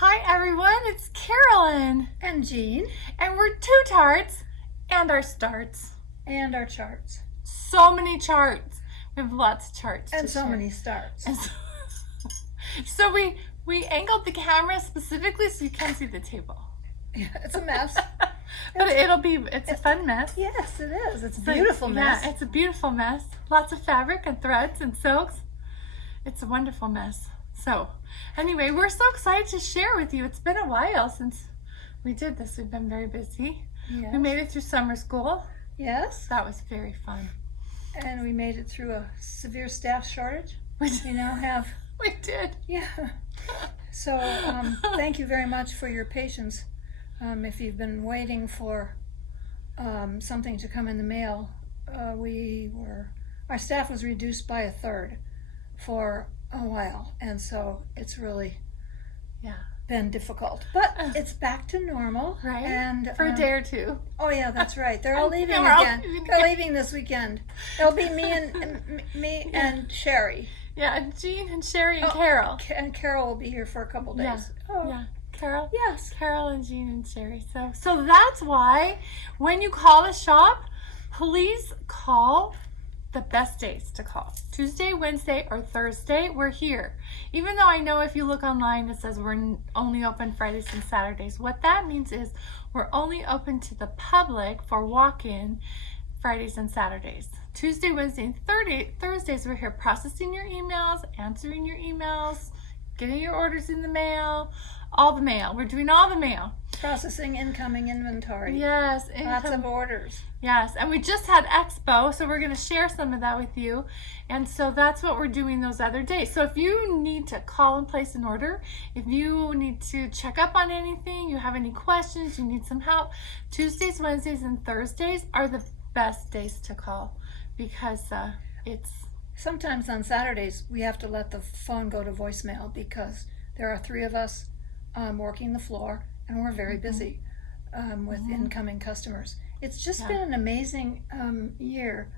Hi everyone, it's Carolyn, And Jean. and we're two tarts and our starts. And our charts. So many charts. We have lots of charts And to so share. many starts. And so we angled the camera specifically so you can see the table. Yeah, it's a mess. But it's a fun mess. Yes, it is. It's a Like, beautiful mess. Yeah, it's a beautiful mess. Lots of fabric and threads and silks. It's a wonderful mess. So, anyway, we're so excited to share with you. It's been a while since we did this. We've been very busy. Yes. We made it through summer school. Yes. That was very fun. And we made it through a severe staff shortage. We We now have, did. yeah. So thank you very much for your patience. If you've been waiting for something to come in the mail, our staff was reduced by a third for a while, and so it's really been difficult. But it's back to normal, Right? And For a day or two. oh yeah, that's right. They're all leaving We're all again. leaving They're again. leaving this weekend. It'll be me and Sherry. Yeah, Jean and Sherry and Oh, Carol. And Carol will be here for a couple days. Yeah. Oh, Yeah. Carol? yes. Carol and Jean and Sherry. So that's why when you call the shop, please call the best days to call. Tuesday, Wednesday, or Thursday, we're here. Even though I know if you look online, it says we're only open Fridays and Saturdays. What that means is we're only open to the public for walk-in Fridays and Saturdays. Tuesday, Wednesday, and Thursdays, we're here processing your emails, answering your emails, getting your orders in the mail, all the mail. We're doing all the mail. Processing incoming inventory. Yes. Lots of orders. Yes, and we just had Expo, so we're going to share some of that with you. And so that's what we're doing those other days. So if you need to call and place an order, if you need to check up on anything, you have any questions, you need some help, Tuesdays, Wednesdays, and Thursdays are the best days to call because it's... Sometimes on Saturdays we have to let the phone go to voicemail because there are three of us working the floor, and we're very busy with incoming customers. It's just been an amazing year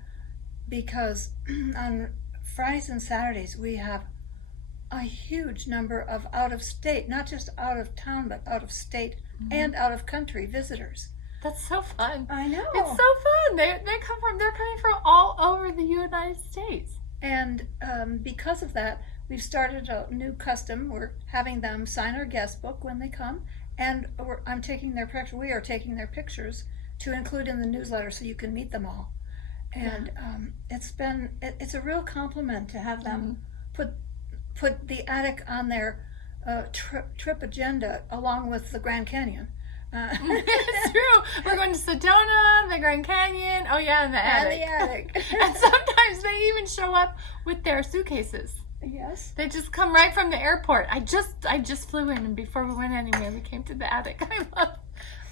because on Fridays and Saturdays we have a huge number of out-of-state, not just out of town, but out-of-state and out-of-country visitors. That's so fun. I know. It's so fun. They're coming from all over the United States. And because of that, we've started a new custom. We're having them sign our guest book when they come, and we are taking their pictures to include in the newsletter so you can meet them all. And it's a real compliment to have them put the attic on their trip agenda along with the Grand Canyon. It's true. We're going to Sedona, the Grand Canyon. Oh yeah, and the attic. And sometimes they even show up with their suitcases. Yes. They just come right from the airport. I just flew in, and before we went anywhere, we came to the attic.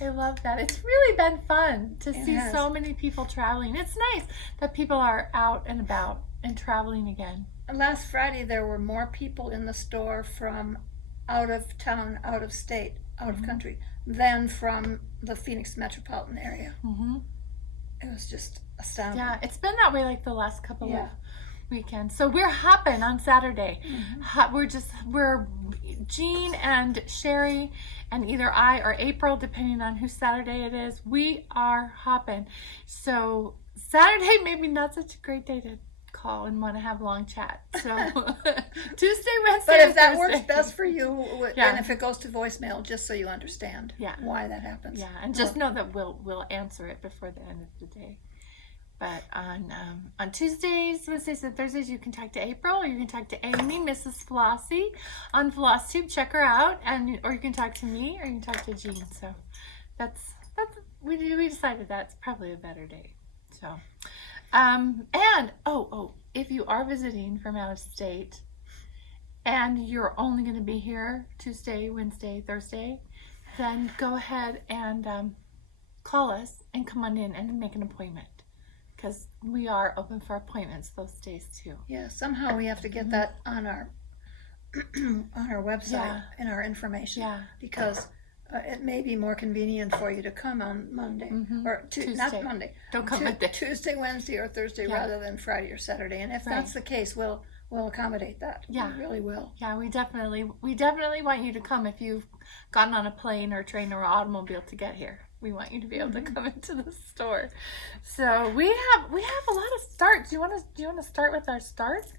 I love that. It's really been fun to see so many people traveling. It's nice that people are out and about and traveling again. Last Friday, there were more people in the store from out of town, out of state, out of country than from the Phoenix metropolitan area. It was just astounding. Yeah, it's been that way like the last couple of weekends. So we're hopping on Saturday. We're Jean and Sherry and either I or April, depending on whose Saturday it is. We are hopping. So Saturday maybe not such a great day to call and want to have long chat. So Tuesday, Wednesday, but if that Thursday. works best for you, and if it goes to voicemail, just so you understand why that happens. Yeah, and just know that we'll answer it before the end of the day. But on Tuesdays, Wednesdays, and Thursdays, you can talk to April, or you can talk to Amy, Mrs. Flossie, on FlossTube. Check her out, or you can talk to me, or you can talk to Jean. So we decided that's probably a better day. So, and if you are visiting from out of state, and you're only going to be here Tuesday, Wednesday, Thursday, then go ahead and call us and come on in and make an appointment. Because we are open for appointments those days too. Yeah, somehow we have to get that on our website in our information. Yeah. Because it may be more convenient for you to come on Monday or Tuesday. Not Monday. Don't come Monday. Tuesday, Wednesday, or Thursday rather than Friday or Saturday. And if that's the case, we'll will accommodate that. Yeah. We really will. Yeah, we definitely want you to come if you've gotten on a plane or train or automobile to get here. We want you to be able to come into the store. So we have a lot of starts. Do you want to start with our starts?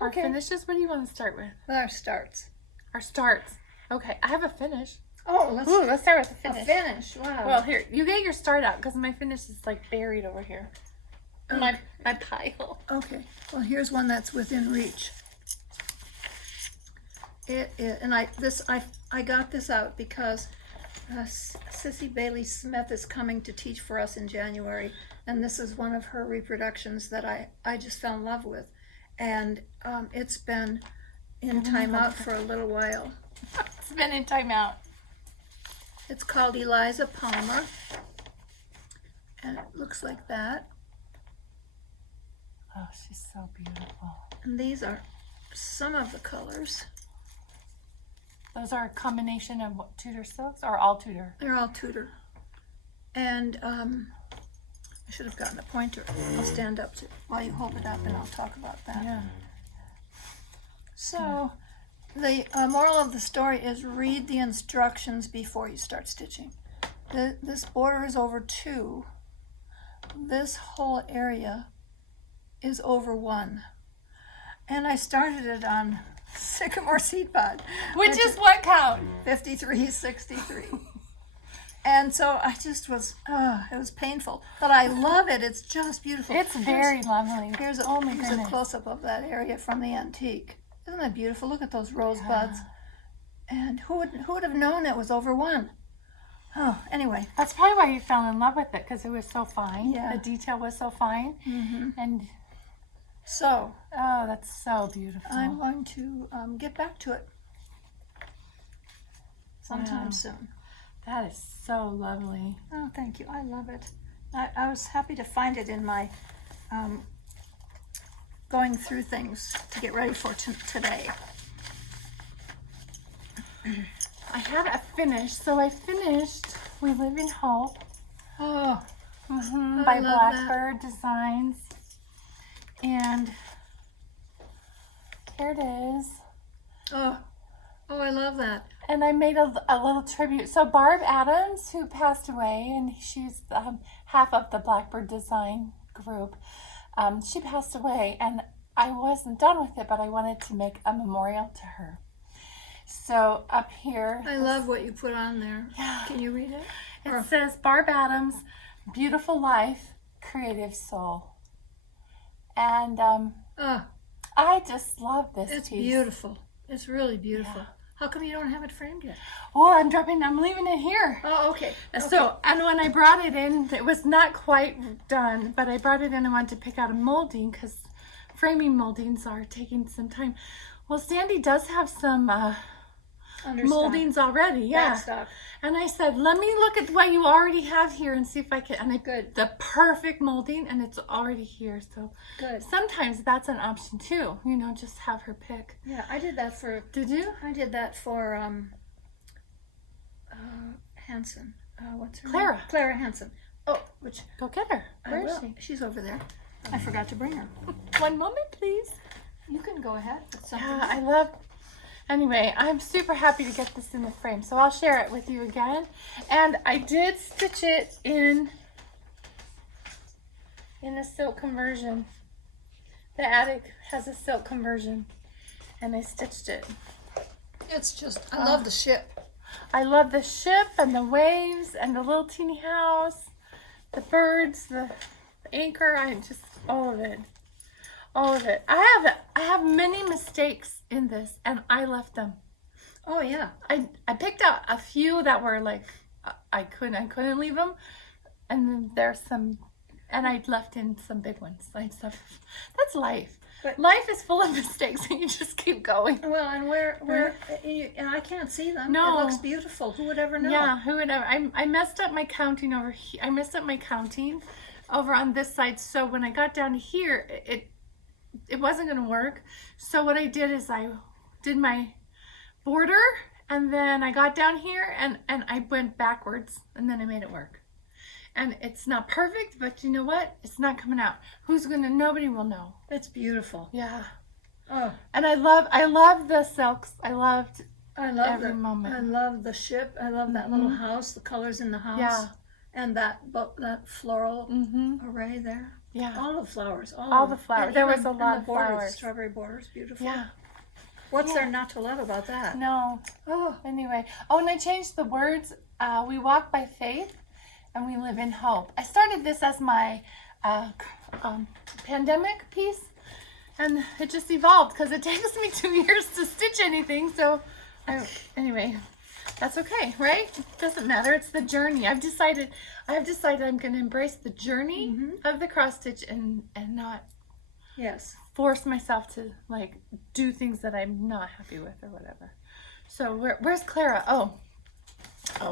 Our Okay. finishes? What do you want to start with? With our starts. Our starts. Okay, I have a finish. Oh, Let's start with the finish. A finish. Wow. Well, here, you get your start out because my finish is like buried over here. My pile. Okay. Well, here's one that's within reach. I got this out because Sissy Bailey Smith is coming to teach for us in January, and this is one of her reproductions that I just fell in love with, and it's been in timeout for a little while. It's been in timeout. It's called Eliza Palmer, and it looks like that. Oh, she's so beautiful. And these are some of the colors. Those are a combination of what, Tudor silks or all Tudor? They're all Tudor. And I should have gotten a pointer. I'll stand up while you hold it up and I'll talk about that. Yeah. So the moral of the story is read the instructions before you start stitching. This border is over 2. This whole area is over 1. And I started it on sycamore seed pod. Which is what count? 5363. And so I just was, it was painful. But I love it. It's just beautiful. It's very lovely. Here's Oh my a goodness. close-up of that area from the antique. Isn't that beautiful? Look at those rosebuds. And who would have known it was over 1? Oh, anyway. That's probably why you fell in love with it, because it was so fine. Yeah. The detail was so fine. Mm-hmm. And So oh, that's so beautiful. I'm going to get back to it sometime Wow. soon. That is so lovely. Oh, thank you. I love it. I was happy to find it in my going through things to get ready for today. I had a finish, so I finished We Live in Hope Oh, by love Blackbird Designs. And here it is. oh, I love that. And I made a little tribute. So Barb Adams, who passed away, and she's half of the Blackbird Design group, she passed away, and I wasn't done with it, but I wanted to make a memorial to her. So up here, I love what you put on there. Yeah. Can you read it? it says Barb Adams, beautiful life, creative soul. And Oh, I just love this it's piece. beautiful. It's really beautiful. Yeah. How come you don't have it framed yet? Oh, I'm leaving it here. Oh, okay. So, and when I brought it in, it was not quite done, but I brought it in and wanted to pick out a molding because framing moldings are taking some time. Well, Sandy does have some moldings already, yeah. Backstock. And I said, let me look at what you already have here and see if I can. And I Good. the perfect molding, and it's already here. So Good. sometimes that's an option too. You know, just have her pick. Yeah, I did that for. Did you? I did that for Hanson. What's her Clara. name? Clara Hanson. Oh, which Go get her. I Where is will. she? She's over there. I forgot to bring her. One moment, please. You can go ahead. It's something. Yeah, I love. Anyway, I'm super happy to get this in the frame, so I'll share it with you again. And I did stitch it in a silk conversion. The attic has a silk conversion, and I stitched it. It's just. I love the ship. I love the ship and the waves and the little teeny house, the birds, the anchor. I just all of it. All of it. I have many mistakes in this, and I left them. Oh yeah. I picked out a few that were like I couldn't leave them, and then there's some, and I left in some big ones. Like stuff. That's life. But- life is full of mistakes, and you just keep going. Well, and and I can't see them. No. It looks beautiful. Who would ever know? Yeah, who would ever? I messed up my counting over here. I messed up my counting over on this side. So when I got down to here, it wasn't going to work. So what I did is I did my border, and then I got down here and I went backwards, and then I made it work. And it's not perfect, but you know what? It's not coming out. Nobody will know. It's beautiful. Yeah. Oh, And I love the silks. I loved I love every moment. I love the ship. I love that little Mhm. house, the colors in the house, Yeah. and that floral Mm-hmm. array there. Yeah. All the flowers, All the of them. flowers. And There even, was a and lot the of borders, flowers. strawberry borders, beautiful. Yeah. What's Yeah. there not to love about that? No. Oh, Anyway. Oh, and I changed the words. We walk by faith and we live in hope. I started this as my pandemic piece, and it just evolved because it takes me 2 years to stitch anything. So, anyway, that's okay, right? Doesn't matter. It's the journey. I've decided I'm going to embrace the journey of the cross stitch and not yes. force myself to like do things that I'm not happy with or whatever. So where's Clara? Oh,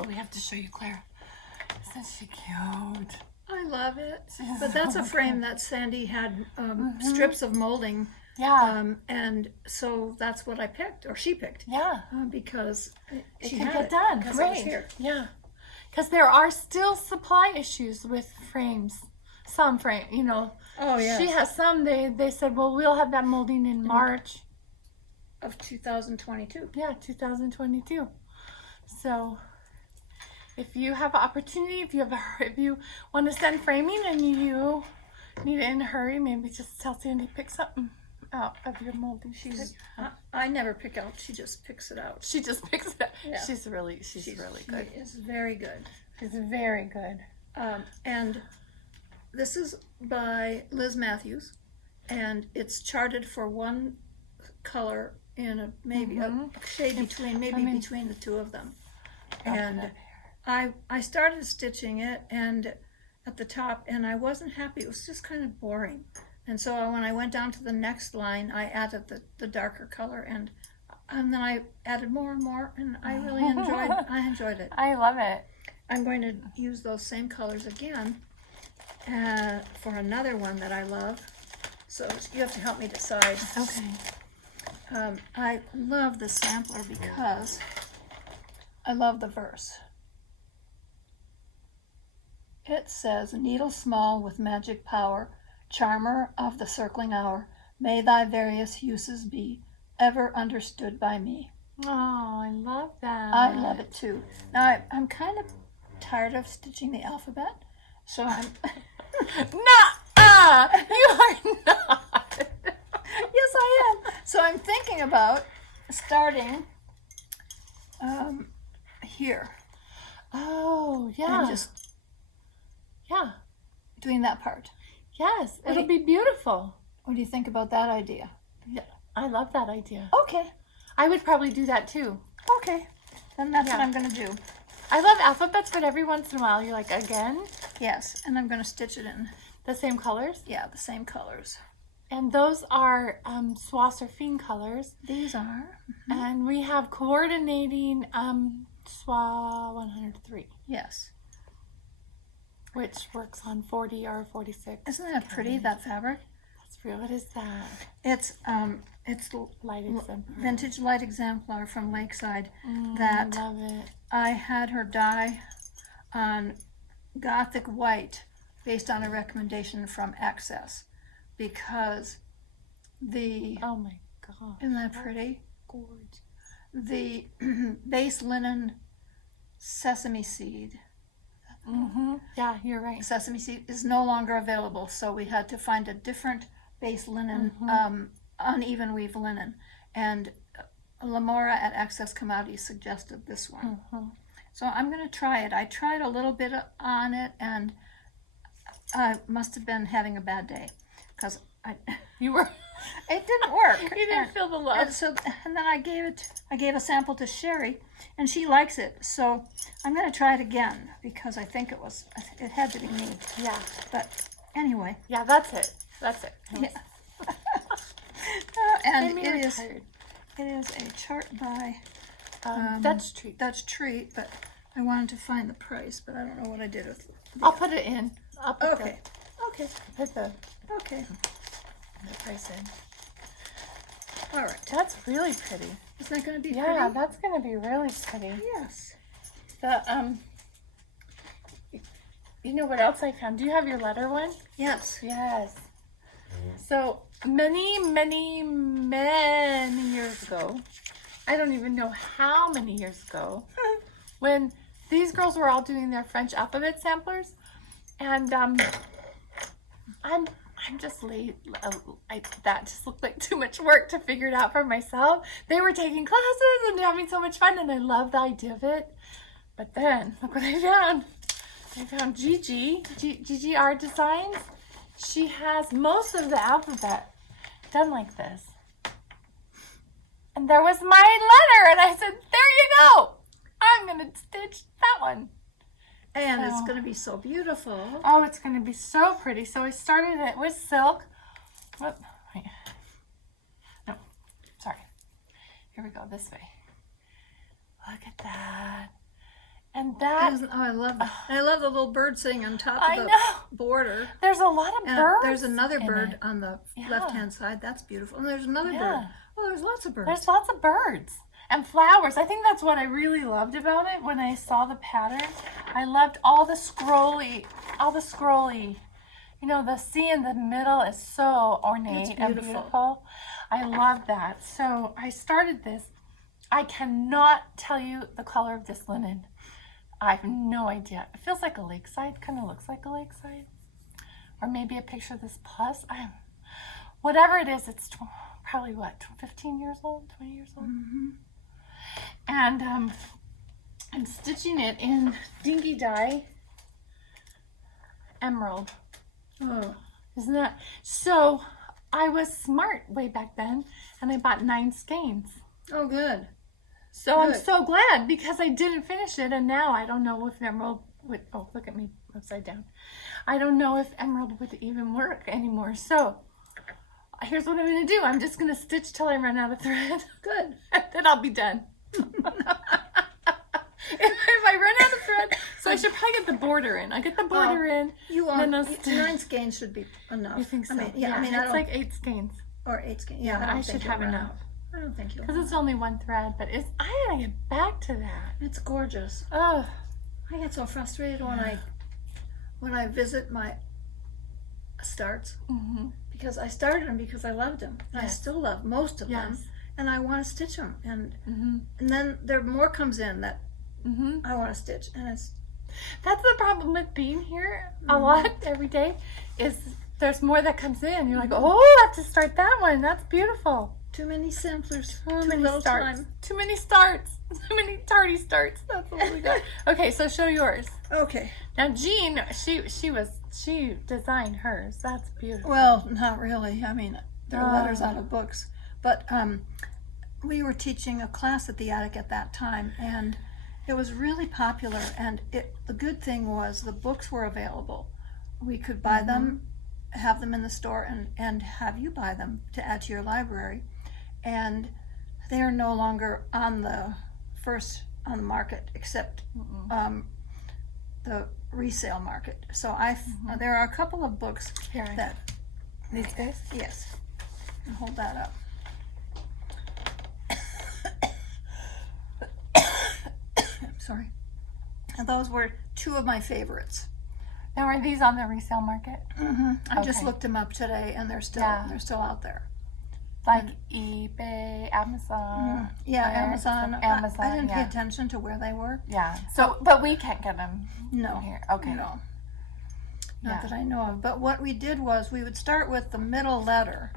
we have to show you Clara. Isn't she cute? I love it. She's But that's a so frame cute. that Sandy had strips of molding, Yeah, and so that's what I picked, or she picked, yeah. because It she can had get it, done. because it was Right. here. Yeah. Because there are still supply issues with frames. Some frame, Oh yes. she has some. They said, well, we'll have that molding in March. Of 2022. Yeah, 2022. So, if you have an opportunity, if you want to send framing and you need it in a hurry, maybe just tell Sandy to pick something out of your molding. I never pick out. She just picks it out. She just picks it. Yeah. She's really good. She is very good. She's very good. And this is by Liz Matthews, and it's charted for one color in a maybe a shade between between the two of them. And I started stitching it and at the top, and I wasn't happy. It was just kind of boring. And so when I went down to the next line, I added the darker color, and then I added more and more, and I really enjoyed it. I love it. I'm going to use those same colors again for another one that I love. So you have to help me decide. Okay. I love the sampler because I love the verse. It says, needle small with magic power, charmer of the circling hour, may thy various uses be ever understood by me. Oh, I love that. I love it too. Now I'm kind of tired of stitching the alphabet, so I'm You are not. yes I am. So I'm thinking about starting here Oh, yeah. and just Yeah. doing that part. Yes, it'll Wait. be beautiful. What do you think about that idea? Yeah, I love that idea. Okay, I would probably do that too. okay. Then that's what Yeah. I'm going to do. I love alphabets, but every once in a while you're like, again? Yes, and I'm going to stitch it in, The same colors? yeah, the same colors. And those are Swass colors. These are, And we have coordinating SWA 103, yes. which works on 40 or 46. Isn't that pretty, that fabric? That's real. What is that? It's Light exemplar. vintage light exemplar from Lakeside I that love it. I had her dye on Gothic white based on a recommendation from Access because Oh my god. isn't that pretty? Gorgeous. The base linen sesame seed Yeah, you're right. sesame seed is no longer available, so we had to find a different base linen, uneven weave linen, and Lamora at Access Commodities suggested this one. So I'm going to try it. I tried a little bit on it, and I must have been having a bad day because You were. it didn't work. You didn't feel the love. And then I gave a sample to Sherry, and she likes it. So I'm going to try it again because I think it had to be me. Yeah. But anyway, Yeah, that's it. That's it. yeah. And Made me it is retired. a chart by Dutch treat. Dutch Treat, but I wanted to find the price, but I don't know what I did with it. I'll put it in. I'll put Okay, okay, put the okay. price in. All right. That's really pretty. Isn't that going to be Yeah, pretty? that's gonna be really pretty. Yes. The you know what else I found? Do you have your letter one? Yes. Yes. So many years ago, I don't even know how many years ago, when these girls were all doing their French alphabet samplers, and I'm just late. That just looked like too much work to figure it out for myself. They were taking classes and having so much fun, and I love the idea of it. But then, look what I found. I found Gigi Art Designs. She has most of the alphabet done like this. And there was my letter, and I said, there you go. I'm going to stitch that one. And it's going to be so beautiful. Oh, it's going to be so pretty. So I started it with silk. Whoop. Wait. No, sorry. Here we go, this way. Look at that. And that. Oh, I love that. I love the little bird sitting on top of the border. There's a lot of birds. There's another bird on the left-hand side. That's beautiful. And there's another bird. Oh, there's lots of birds. There's lots of birds. And flowers. I think that's what I really loved about it when I saw the pattern. I loved all the scrolly. You know, the C in the middle is so ornate and beautiful. I love that. So I started this. I cannot tell you the color of this linen. I have no idea. It feels like a lakeside. Kind of looks like a lakeside. Or maybe a picture of this plus. Whatever it is, it's probably what, 15 years old, 20 years old? Mm-hmm. And I'm stitching it in Dinky Dye Emerald. Oh. Isn't that? So I was smart way back then, and I bought 9 skeins. Oh, good. So good. I'm so glad, because I didn't finish it, and now I don't know if Emerald would, oh, look at me upside down. I don't know if Emerald would even work anymore. So here's what I'm going to do. I'm just going to stitch till I run out of thread. Good. And then I'll be done. If I run out of thread, so I should probably get the border in. I get the border in. You want 9 skeins should be enough. You think so? I mean, it's like 8 skeins. Or 8 skeins. Yeah, I should have enough. I don't think you'll. Because it's only 1 thread, but I gotta get back to that. It's gorgeous. Oh, I get so frustrated when I visit my starts, because I started them because I loved them. And I still love most of them, and I want to stitch them, and then there more comes in that I want to stitch, and that's the problem with being here a lot every day, is there's more that comes in. You're like, oh, I have to start that one. That's beautiful. Too many samplers. Too many starts. Too many starts. Too many tardy starts. That's what we got. Okay, so show yours. Okay. Now Jean, she designed hers. That's beautiful. Well, not really. I mean, there are letters out of books, but we were teaching a class at the attic at that time, and it was really popular. And the good thing was the books were available. We could buy them, have them in the store, and have you buy them to add to your library. And they are no longer on the market, except the resale market. So there are a couple of books that these guys. Yes, and hold that up. Sorry. And those were 2 of my favorites. Now, are these on the resale market? I just looked them up today, and they're still out there. Like eBay, Amazon. Amazon. Amazon. I didn't pay attention to where they were. Yeah. So, but we can't get them. No. Here. Okay. No. Not that I know of. But what we did was we would start with the middle letter,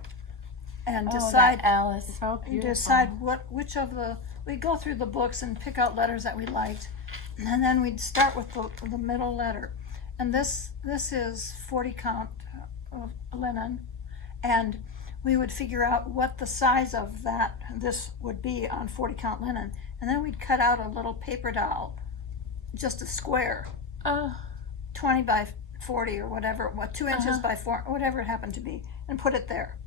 and decide. That L is so beautiful. And decide which of the. We'd go through the books and pick out letters that we liked, and then we'd start with the middle letter. And this is 40 count of linen, and we would figure out what the size of this would be on 40 count linen, and then we'd cut out a little paper doll, just a square, 20 by 40 or whatever, 2 inches by 4, whatever it happened to be, and put it there.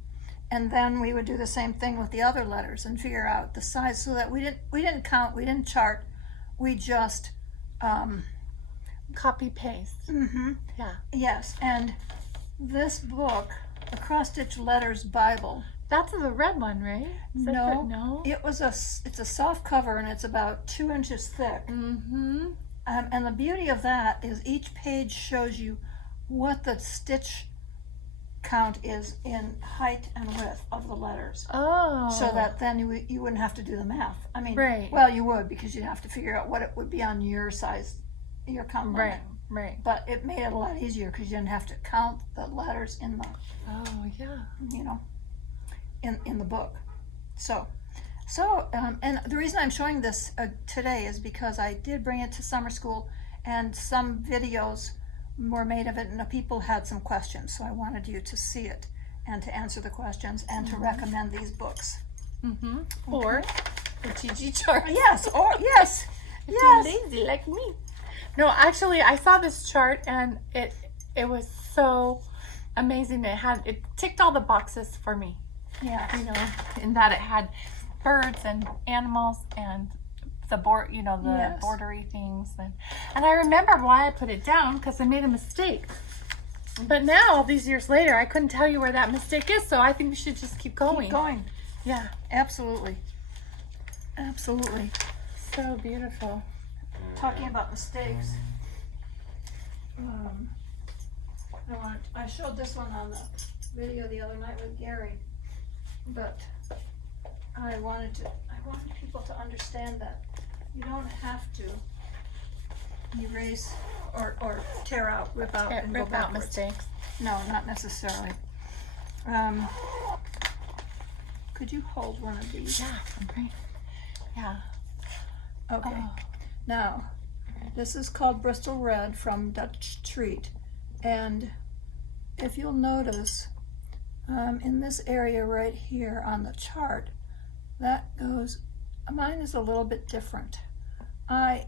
And then we would do the same thing with the other letters and figure out the size, so that we didn't count, we didn't chart, we just copy paste. Yeah. Yes, and this book, the Cross Stitch Letters Bible. That's the red one, right? No. It's a soft cover, and it's about 2 inches thick. And the beauty of that is each page shows you what the stitch count is in height and width of the letters. Oh. So that then you wouldn't have to do the math. I mean, Right. well, you would, because you'd have to figure out what it would be on your size, your count limit. Right. Right. But it made it a lot easier because you didn't have to count the letters in the, Oh yeah. you know, in the book. So, and the reason I'm showing this today is because I did bring it to summer school, and some videos were made of it, and the people had some questions. So I wanted you to see it and to answer the questions and to recommend these books. Mm-hmm. Or the TG chart. Yes. Or yes. If Yes. you're lazy like me. No, actually, I saw this chart and it was so amazing. It ticked all the boxes for me. Yeah. You know, in that it had birds and animals and the Yes. bordery things, and I remember why I put it down, because I made a mistake. But now, all these years later, I couldn't tell you where that mistake is, so I think we should just keep going. Keep going. Yeah. Absolutely. Absolutely. So beautiful. Talking about mistakes. I showed this one on the video the other night with Gary, but I wanted people to understand that you don't have to erase or tear out, rip out, and go Rip out backwards. mistakes. No, not necessarily. Could you hold one of these? Yeah. Okay. Yeah. Okay. Oh. Now, this is called Bristol Red from Dutch Treat, and if you'll notice, in this area right here on the chart, that goes, mine is a little bit different. Let's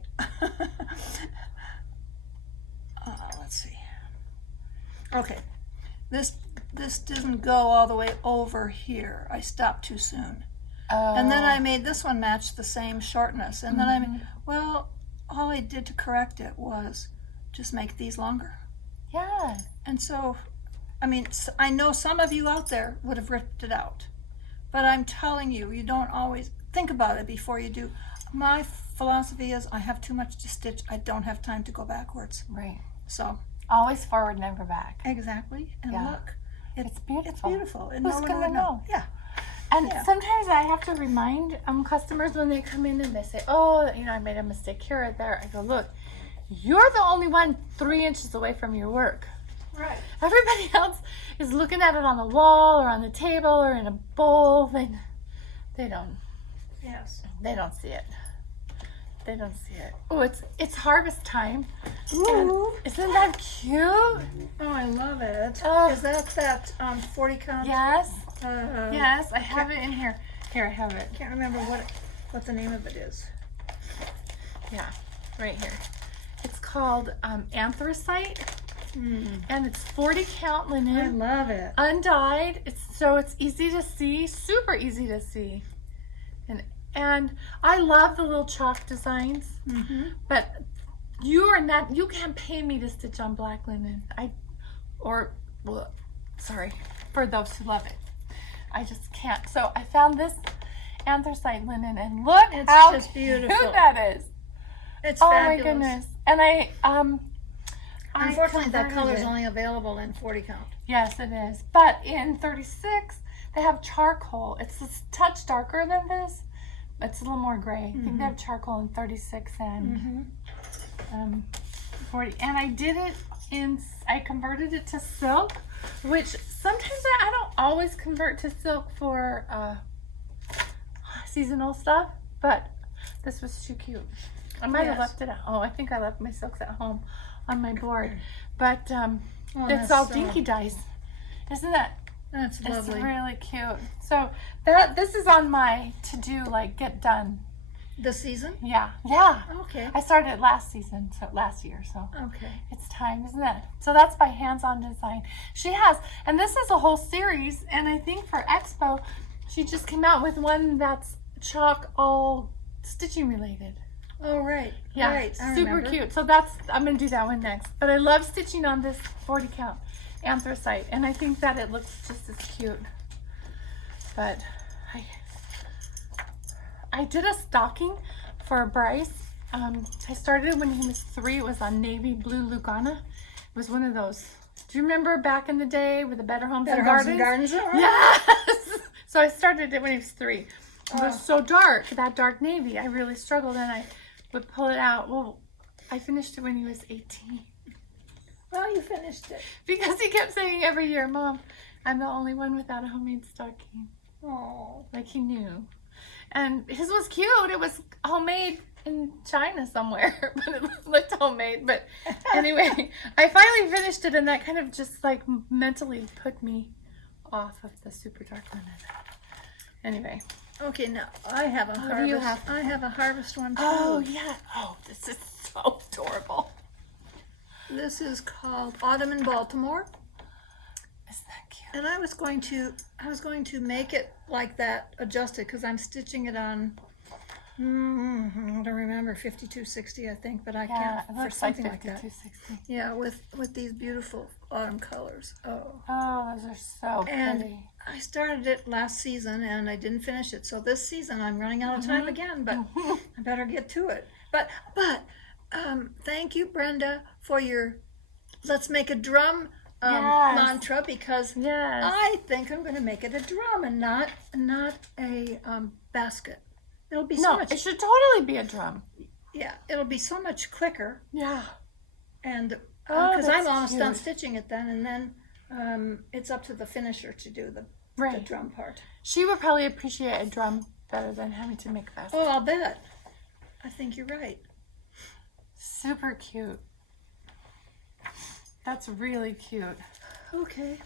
see. Okay, this didn't go all the way over here. I stopped too soon. And then I made this one match the same shortness. And then all I did to correct it was just make these longer. Yeah. And so, I mean, I know some of you out there would have ripped it out. But I'm telling you, you don't always think about it before you do. My philosophy is I have too much to stitch. I don't have time to go backwards. Right. So. Always forward, never back. Exactly. And Yeah. look. It's beautiful. It's beautiful. And Who's no one gonna would know? Yeah. And Yeah. sometimes I have to remind customers when they come in and they say, "Oh, I made a mistake here or there." I go, "Look, you're the only one 3 inches away from your work. Right. Everybody else is looking at it on the wall or on the table or in a bowl. They don't. Yes. They don't see it. They don't see it. Oh, it's harvest time. Ooh. And isn't that cute? Oh, I love it. Is that 40 count? Yes. Uh, Yes, I have it in here. Here, I have it. Can't remember what the name of it is. Yeah, right here. It's called anthracite, and it's 40 count I linen, love it. undyed. It's easy to see, super easy to see, and I love the little chalk designs. But you can't pay me to stitch on black linen. Sorry, for those who love it, I just can't. So I found this anthracite linen, and look It's how just cute beautiful. that is. It's Oh fabulous. my goodness. And I Unfortunately, that converted color is it. only available in 40 count. Yes, it is. But in 36, they have charcoal. It's a touch darker than this. It's a little more gray. I think they have charcoal in 36 and 40. And I did it I converted it to silk, which sometimes I don't always convert to silk for seasonal stuff, but this was too cute. I might have Yes. left it at home. I think I left my silks at home on my board. But Oh, it's that's all so- dinky dice. Isn't that? That's It's lovely. really cute. So this is on my to-do, like, get done. The season? Yeah. Okay. I started last year, so Okay. it's time, isn't it? So that's by Hands-On Design. She has, and this is a whole series, and I think for Expo, she just came out with one that's chalk all stitching related. Oh, right. Yeah, Right. I super remember. cute. So I'm going to do that one next. But I love stitching on this 40 count anthracite, and I think that it looks just as cute. But I did a stocking for Bryce. I started when he was 3. It was on navy blue Lugana. It was one of those Do you remember back in the day with the Better Homes Better and Homes Gardens? and Gardens. Yes. So I started it when he was 3. It was Oh. so dark, that dark navy. I really struggled, and I would pull it out. Well, I finished it when he was 18 Well, you finished it. because he kept saying every year, "Mom, I'm the only one without a homemade stocking." Oh. Like he knew. And his was cute. It was homemade in China somewhere, but it looked homemade. But anyway, I finally finished it, and that kind of just like mentally put me off of the super dark linen. Anyway. Okay, now I have a What do you harvest. have? I have a harvest one too. Oh, yeah. Oh, this is so adorable. This is called Autumn in Baltimore. Isn't that cute? And I was going to make it like that, adjusted, because I'm stitching it on. I don't remember 5260, I think, but I Yeah, can't it for looks like something like that. 5260. Yeah, with these beautiful autumn colors. Oh. Oh, those are so And pretty. I started it last season and I didn't finish it. So this season I'm running out of time again, but I better get to it. But thank you, Brenda, for your let's make a drum Yes. mantra, because Yes. I think I'm going to make it a drum and not a basket. It'll be so No, much. it should totally be a drum. Yeah, it'll be so much quicker. Yeah. And Oh, because I'm that's almost done cute. stitching it then, and then it's up to the finisher to do the Right. drum part. She would probably appreciate a drum better than having to make a basket. Oh, I'll bet. I think you're right. Super cute. That's really cute. Okay.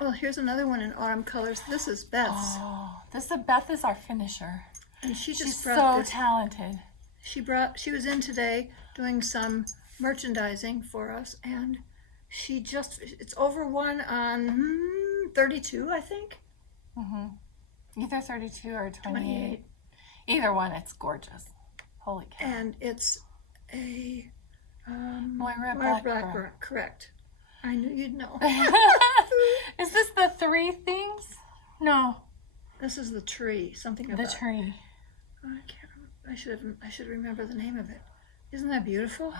Well, here's another one in autumn colors. This is Beth's, Oh, Beth is our finisher. and she just She's brought so this. talented. She was in today doing some merchandising for us, and it's over one on 32, I think. Either 32 or 28. Either one, it's gorgeous. Holy cow. And it's a Moira Blackburn. Correct. I knew you'd know. Is this the 3 things? No, This is the tree. Something the about tree. I can't. I should remember the name of it. Isn't that beautiful?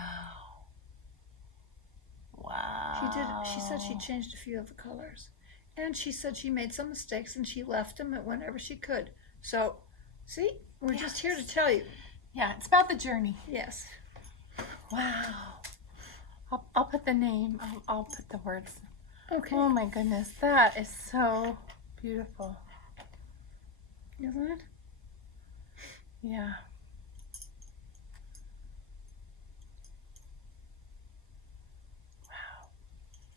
Wow. She said she changed a few of the colors, and she said she made some mistakes and she left them whenever she could. So, see, we're just here to tell you. Yeah, it's about the journey. Yes. Wow. I'll put the name. I'll put the words. Okay. Oh my goodness, that is so beautiful. Isn't it? Yeah.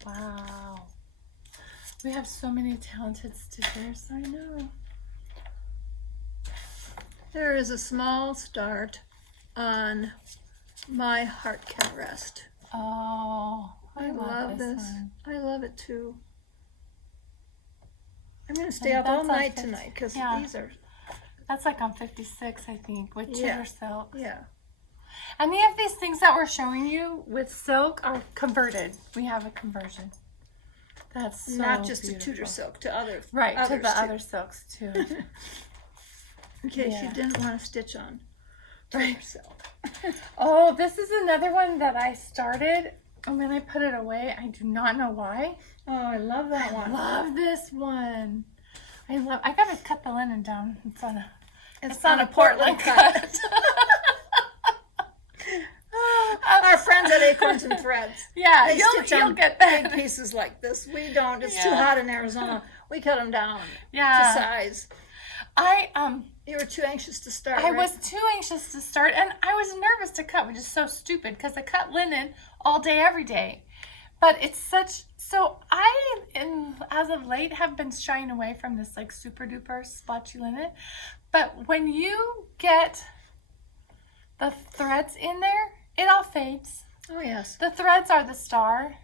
Wow. Wow. We have so many talented stitchers. I know. There is a small start on My Heart Can Rest. Oh, I love this one. I love it too. I'm going to stay And up all that's on night 50 tonight because yeah. these are, That's like on 56, I think, with Yeah. cheddar silk. yeah. Any of these things that we're showing you with silk are converted. We have a conversion. That's so Not just beautiful. to Tudor silk, to other Right, to others the too. other silks too. In case Yeah. you didn't want to stitch on Tudor Right. silk. Oh, this is another one that I started and then I put it away. I do not know why. Oh, I love that one. Love this one. I gotta cut the linen down. It's on on a Portland cut. Our friends at Acorns and Threads. Yeah, They you'll stitch on get big that. pieces like this. We don't. It's too Yeah. hot in Arizona. We cut them down Yeah. to size. You were too anxious to start. I right? was too anxious to start, and I was nervous to cut, which is so stupid because I cut linen all day, every day. But it's such, so as of late, have been shying away from this like super duper splotchy linen. But when you get the threads in there, it all fades. Oh yes. The threads are the star.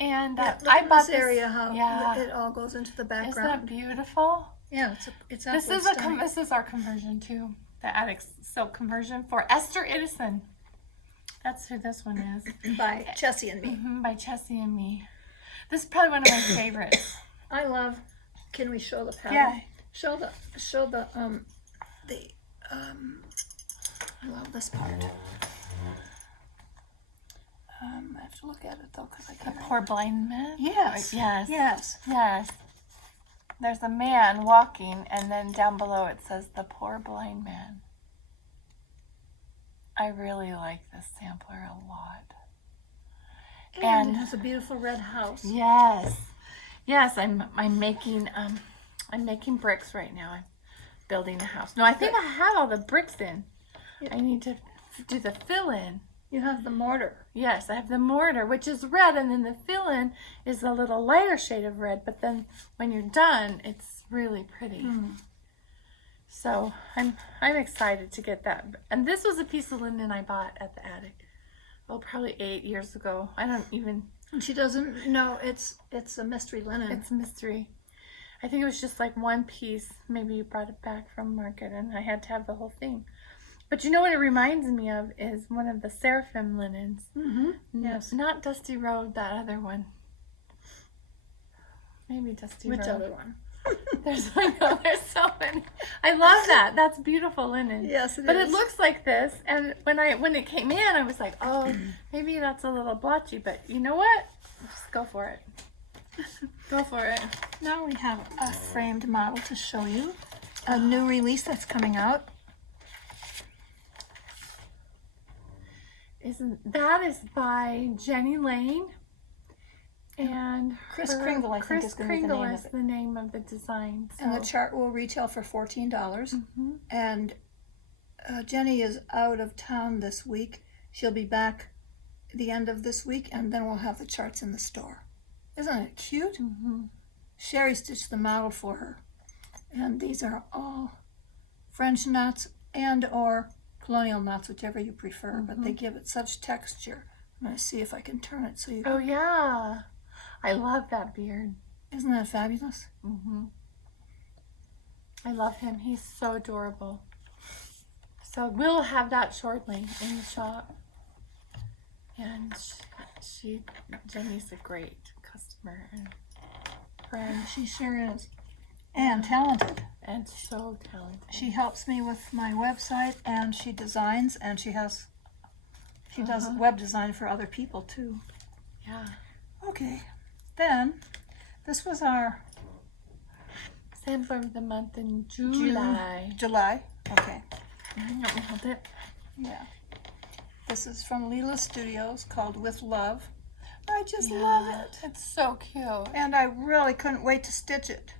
And Yeah, look I in bought this area how yeah. it all goes into the Isn't that background. beautiful? Yeah, it's This is this is our conversion too, the Attic Silk conversion for Esther Edison. That's who this one is. by Chessie and me. By Chessie and me. This is probably one of my favorites. I love. Can we show the pattern? Yeah. Show the I love this part. I have to look at it though because I The can't. poor blind man? Yes. Yes. Yes. Yes. There's a man walking, and then down below it says, the poor blind man. I really like this sampler a lot. And it has a beautiful red house. Yes. Yes, I'm making bricks right now. I'm building a house. No, I think I have all the bricks in. Yeah. I need to do the fill-in. You have the mortar. Yes, I have the mortar, which is red, and then the fill-in is a little lighter shade of red, but then when you're done, it's really pretty. So I'm excited to get that. And this was a piece of linen I bought at the attic. Oh, probably 8 years ago. I don't even... And she doesn't know it's a mystery linen. It's a mystery. I think it was just like one piece. Maybe you brought it back from market, and I had to have the whole thing. But you know what it reminds me of is one of the Seraphim linens. Yes. Not Dusty Road, that other one. Maybe Dusty Road. Which other one? There's so many. I love that. That's beautiful linen. Yes, it but is. it looks like this, and when it came in, I was like, oh, maybe that's a little blotchy. But you know what? Just go for it. Go for it. Now we have a framed model to show you. A new release that's coming out. That is by Jenny Lane, and Chris Kringle, I think, is going to be the name of it. the name of the design. So. And the chart will retail for $14. And Jenny is out of town this week. She'll be back the end of this week, and then we'll have the charts in the store. Isn't it cute? Sherry stitched the model for her. And these are all French knots and or colonial knots, whichever you prefer, but they give it such texture. I'm going to see if I can turn it so you can... Oh, yeah. I love that beard. Isn't that fabulous? I love him. He's so adorable. So we'll have that shortly in the shop. And Jenny's a great customer and friend. She sure is. And talented. And so talented. She helps me with my website, and she designs, and she does web design for other people too. Yeah. Okay, then this was our Sampler of the month in July. July. Okay. Let me hold it. Yeah. This is from Leela Studios called With Love. I just love it. It's so cute. And I really couldn't wait to stitch it.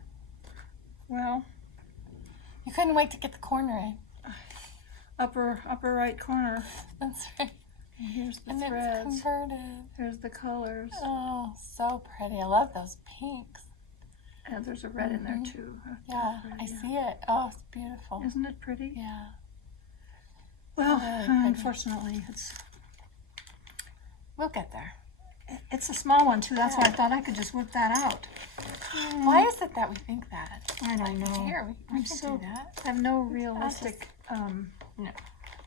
Well, you couldn't wait to get the corner in. Upper right corner. That's right. And here's the And threads. it's converted. Here's the colors. Oh, so pretty. I love those pinks. And there's a red in there too. Yeah, I see it. Oh, it's beautiful. Isn't it pretty? Yeah. Well, Really pretty. unfortunately, We'll get there. it's a small one too. That's why I thought I could just whip that out. Why is it that we think that? I don't know. Here, we I'm can so- do that. I have no realistic No. Me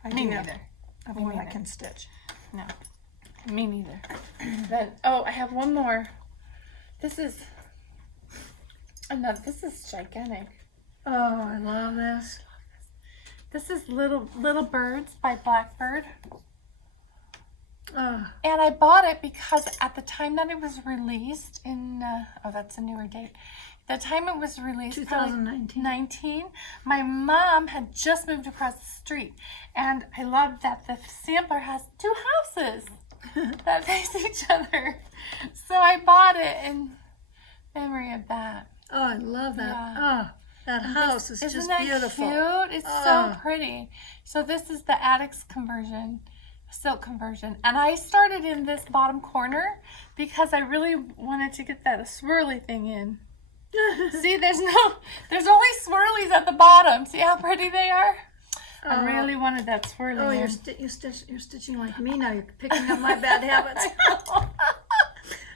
idea neither. of Me what I neither. can stitch. No. Me neither. Then, oh, I have one more. This is gigantic. Oh, I love this. This is Little Birds by Blackbird. Oh, And I bought it because at the time that it was released in, that's a newer date. The time it was released, 2019. my mom had just moved across the street. And I love that the sampler has two houses that face each other. So I bought it in memory of that. Oh, I love that. Yeah. Oh, that house is Isn't just that beautiful. cute? It's so pretty. So this is the attic's conversion, silk conversion. And I started in this bottom corner because I really wanted to get that swirly thing in. See, there's only swirlies at the bottom. See how pretty they are? I really wanted that swirly. Oh, in. you're stitching like me now. You're picking up my bad habits.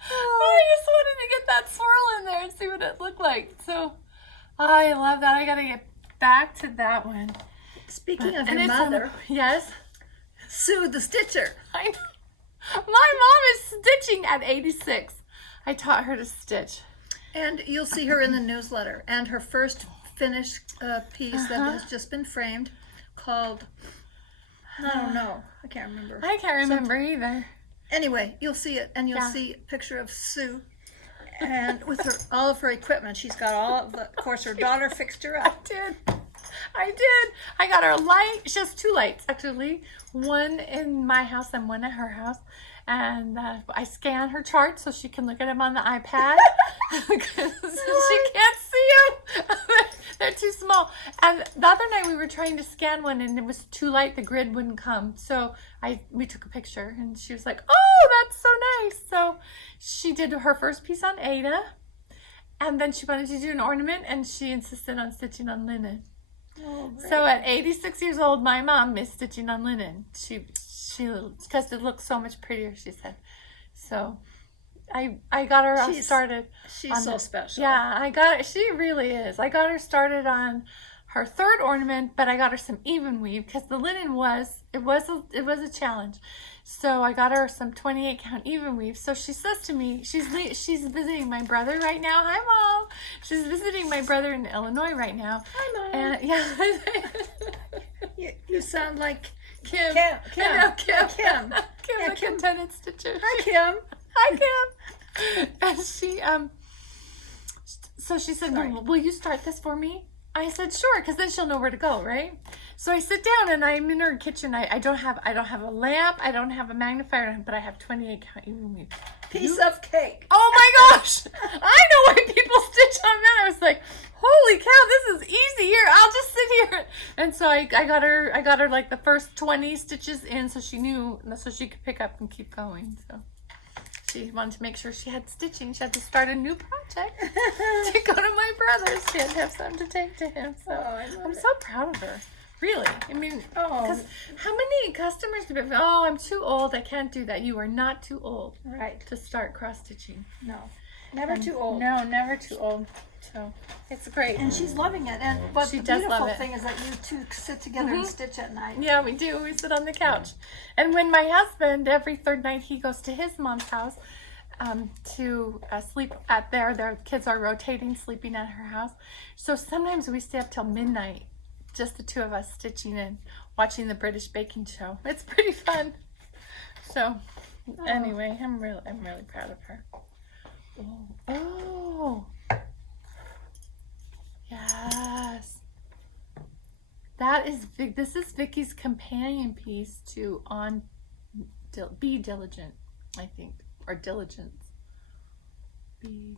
I just wanted to get that swirl in there and see what it looked like. So I love that. I gotta get back to that one. Speaking of And your it's mother, yes. Sue the Stitcher. I know. My mom is stitching at 86. I taught her to stitch. And you'll see her in the newsletter. And her first finished piece that has just been framed called, I don't know, I can't remember. I can't remember either. Anyway, you'll see it, and you'll Yeah. see a picture of Sue, and with all of her equipment. She's got all of the. Of course, her daughter fixed her up. I did. I got her a light. She has 2 lights, actually. One in my house and one at her house. And I scan her charts so she can look at them on the iPad. Because she can't see them. They're too small. And the other night we were trying to scan one and it was too light. The grid wouldn't come. So we took a picture and she was like, oh, that's so nice. So she did her first piece on Ada. And then she wanted to do an ornament and she insisted on stitching on linen. Oh, So at 86 years old, my mom missed stitching on linen. She because it looks so much prettier, she said. So I got her started. She's so special. Yeah, I got it. She really is. I got her started on her 3rd ornament, but I got her some even weave because the linen was a challenge. So I got her some 28 count even weave. So she says to me, she's visiting my brother right now. Hi, Mom. She's visiting my brother in Illinois right now. Hi, Mom. And yeah. You sound like Kim. Kim. Kim, Kim. the contented stitcher. Hi, Kim. Hi, Kim. And she so she said, well, will you start this for me? I said, sure, because then she'll know where to go, right? So I sit down and I'm in her kitchen. I don't have a lamp, I don't have a magnifier, but I have 28 count even weave. Piece of cake. Oh my gosh! I know why people stitch on that. I was like, holy cow, this is easy here. I'll just sit here. And so I got her like the first 20 stitches in so she knew, so she could pick up and keep going. So she wanted to make sure she had stitching. She had to start a new project to go to my brother's. She had to have something to take to him. So I'm so proud of her. Really. I mean, because how many customers do people, oh, I'm too old, I can't do that. You are not too old to start cross-stitching. No. Never too old. No, never too old. So it's great. And she's loving it. And but She the does love beautiful it. thing is that you two sit together and stitch at night. Yeah, we do. We sit on the couch. And when my husband, every 3rd night, he goes to his mom's house to sleep at their kids are rotating, sleeping at her house. So sometimes we stay up till midnight, just the 2 of us stitching and watching the British baking show. It's pretty fun. So anyway, I'm really proud of her. Oh. Yes. This is Vicky's companion piece to Be Diligent, I think, or Diligence. Be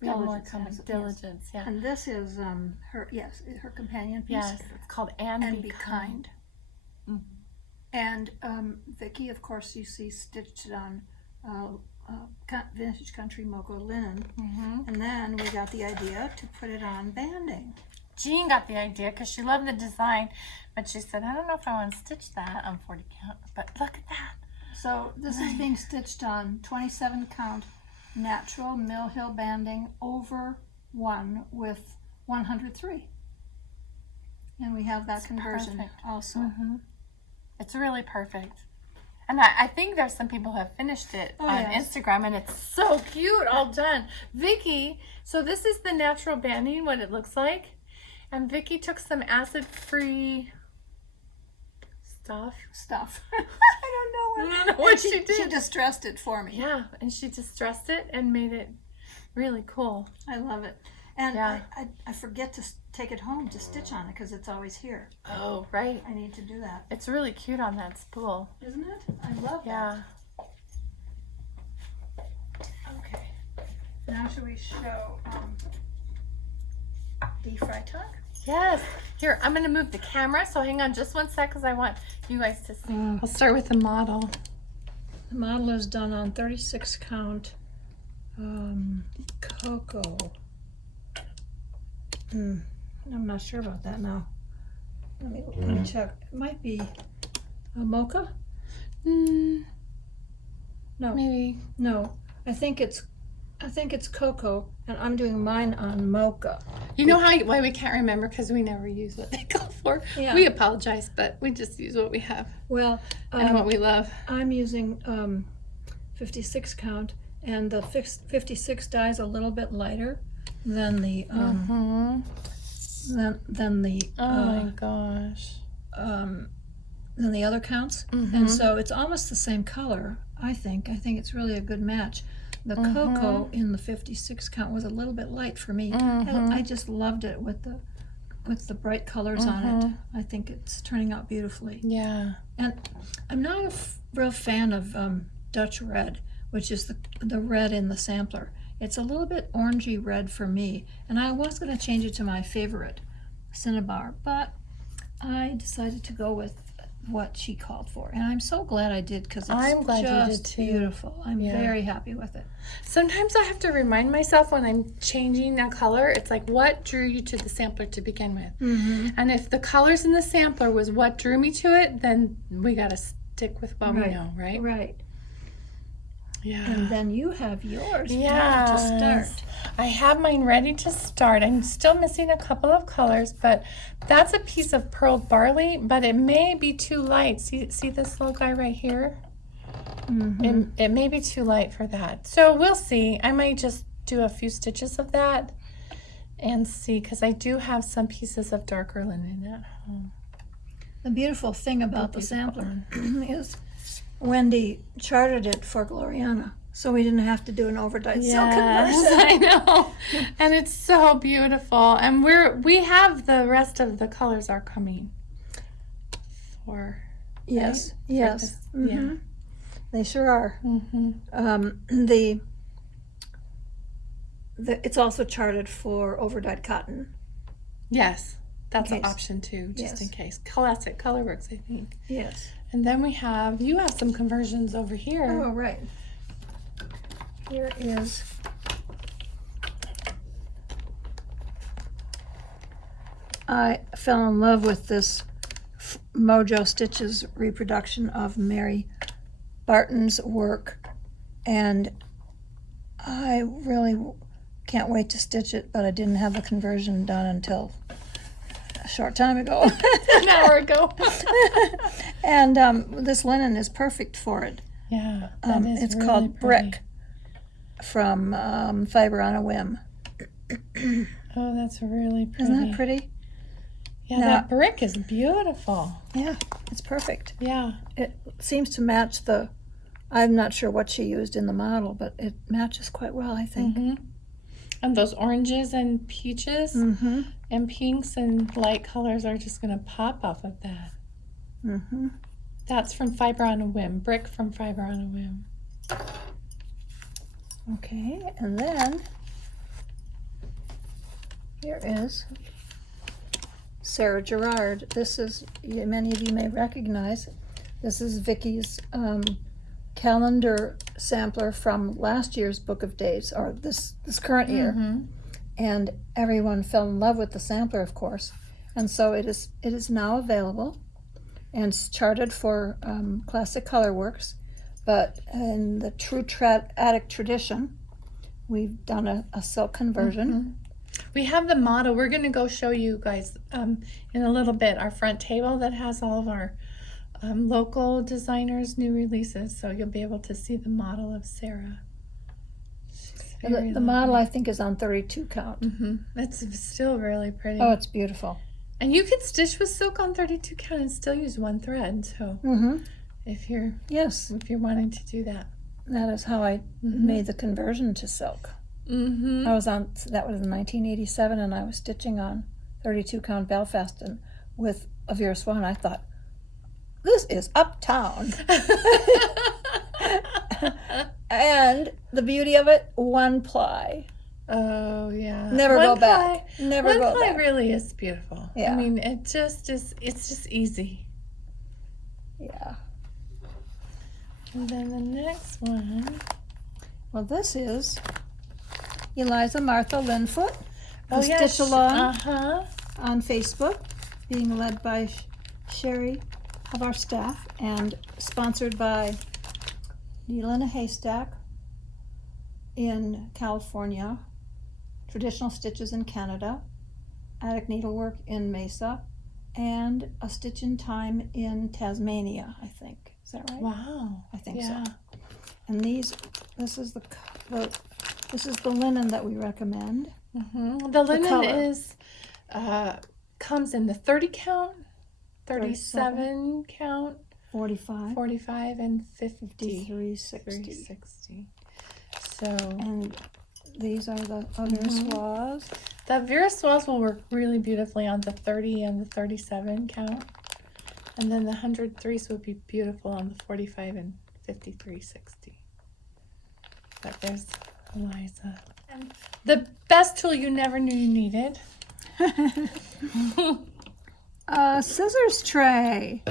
Diligent. Diligence, yeah. And this is her companion piece. Yes, it's called And Be Kind. Mm-hmm. And Vicky, of course, you see stitched on vintage country mocha linen. Mm-hmm. And then we got the idea to put it on banding. Jean got the idea because she loved the design, but she said, I don't know if I want to stitch that on 40 count, but look at that. So this is being stitched on 27 count natural Mill Hill banding over 1 with 103. And we have that It's conversion perfect. also. Mm-hmm. It's really perfect. And I think there's some people who have finished it on Instagram, and it's so cute, all done. Vicky, so this is the natural banding, what it looks like. And Vicky took some acid-free stuff. I don't know what she did. She distressed it for me. Yeah, and she distressed it and made it really cool. I love it. And Yeah. I forget to take it home to stitch on it because it's always here. Oh, right. I need to do that. It's really cute on that spool. Isn't it? I love that. Yeah. Okay. Now should we show the fry talk? Yes. Here, I'm going to move the camera, so hang on just one sec because I want you guys to see. I'll start with the model. The model is done on 36 count cocoa. I'm not sure about that now. Let me check. It might be a mocha? No. Maybe. No. I think it's cocoa, and I'm doing mine on mocha. You know why we can't remember? Because we never use what they call for. Yeah. We apologize, but we just use what we have Well, and what we love. I'm using 56 count, and the 56 dye is a little bit lighter than the than the Oh my gosh. than the other counts, and so it's almost the same color. I think it's really a good match. The cocoa in the 56 count was a little bit light for me. I just loved it with the bright colors on it. I think it's turning out beautifully. Yeah. And I'm not a real fan of Dutch red, which is the red in the sampler. It's a little bit orangey red for me, and I was going to change it to my favorite, Cinnabar, but I decided to go with what she called for, and I'm so glad I did, because it's I'm glad you did just too. beautiful. I'm Yeah. very happy with it. Sometimes I have to remind myself when I'm changing a color, it's like, what drew you to the sampler to begin with? And if the colors in the sampler was what drew me to it, then we got to stick with what we know, right? Right. Yeah. And then you have yours ready to Yes. start. I have mine ready to start. I'm still missing a couple of colors, but that's a piece of pearled barley, but it may be too light. See this little guy right here? It may be too light for that. So we'll see. I might just do a few stitches of that and see, because I do have some pieces of darker linen at home. The beautiful thing about the sampler is Wendy charted it for Gloriana, so we didn't have to do an overdyed silk conversion. I know. And it's so beautiful. And we have the rest of the colors are coming for Yes, right? yes. For this, Mhm. They sure are. It's also charted for overdyed cotton. Yes. That's In an case. option too, just in Yes. case. Classic Colorworks, I think. Yes. And then you have some conversions over here. Oh, right. Here is I fell in love with this Mojo Stitches reproduction of Mary Barton's work, and I really can't wait to stitch it, but I didn't have the conversion done until a short time ago. An hour ago. And this linen is perfect for it. Yeah, that is It's really called pretty. Brick from Fiber on a Whim. Oh, that's really pretty. Isn't that pretty? Yeah, Now- that brick is beautiful. Yeah, it's perfect. Yeah. It seems to match I'm not sure what she used in the model, but it matches quite well, I think. And those oranges and peaches and pinks and light colors are just going to pop off of that. That's from Fiber on a Whim. Brick from Fiber on a Whim. Okay, and then here is Sarah Gerard. This is, many of you may recognize, this is Vicky's calendar sampler from last year's Book of Days, or this current year. And everyone fell in love with the sampler, of course. And so it is now available, and it's charted for Classic Colorworks. But in the true attic tradition, we've done a silk conversion. We have the model. We're going to go show you guys in a little bit our front table that has all of our local designers' new releases. So you'll be able to see the model of Sarah. The model, I think, is on 32 count. It's still really pretty. Oh, it's beautiful. And you can stitch with silk on 32 count and still use one thread. So if you're wanting to do that. That is how I made the conversion to silk. That was in 1987, and I was stitching on 32 count Belfast, and with a Vera Swan, I thought, this is uptown. And the beauty of it, one ply. Oh yeah. Never One go ply- back. Never One go ply back. really is beautiful. Yeah. I mean, it just is. It's just easy. Yeah. And then the next one. Well, this is Eliza Martha Linfoot, the Oh yeah. Stitch Along Uh-huh. on Facebook, being led by Sherry of our staff and sponsored by Needle in a Haystack in California, Traditional Stitches in Canada, Attic Needlework in Mesa, and A Stitch in Time in Tasmania, I think. Is that right? Wow. I think Yeah. so. And this is the linen that we recommend. The linen color. is comes in the 30 count 37 count, 45, 45, and 50. 53, 60. 360. So And these are the other swaths. the Virosoirs will work really beautifully on the 30 and the 37 count. And then the 103s would be beautiful on the 45 and 5360. But there's Eliza. And the best tool you never knew you needed. Scissors tray.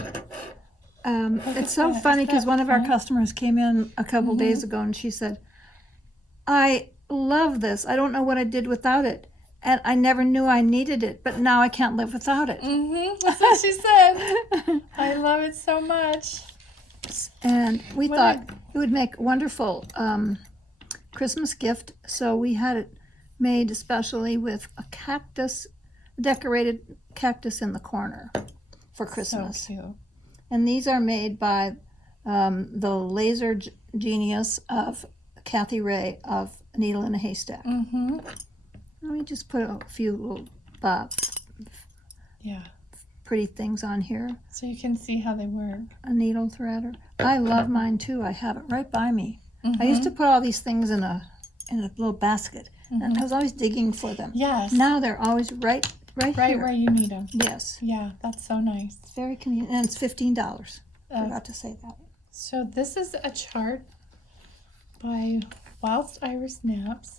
It's so funny because one of our customers came in a couple days ago and she said, I love this. I don't know what I did without it. And I never knew I needed it, but now I can't live without it. That's what she said. I love it so much. And we thought it would make a wonderful Christmas gift. So we had it made especially with a cactus, decorated cactus in the corner for Christmas. So cute. And these are made by the laser genius of Kathy Ray of Needle in a Haystack. Let me just put a few little pretty things on here. So you can see how they work. A needle threader. I love mine too. I have it right by me. I used to put all these things in a little basket, and I was always digging for them. Yes. Now they're always right here. Where you need them. Yes. Yeah, that's so nice. It's very convenient, and it's $15. Forgot to say that. So this is a chart by Whilst Iris Naps.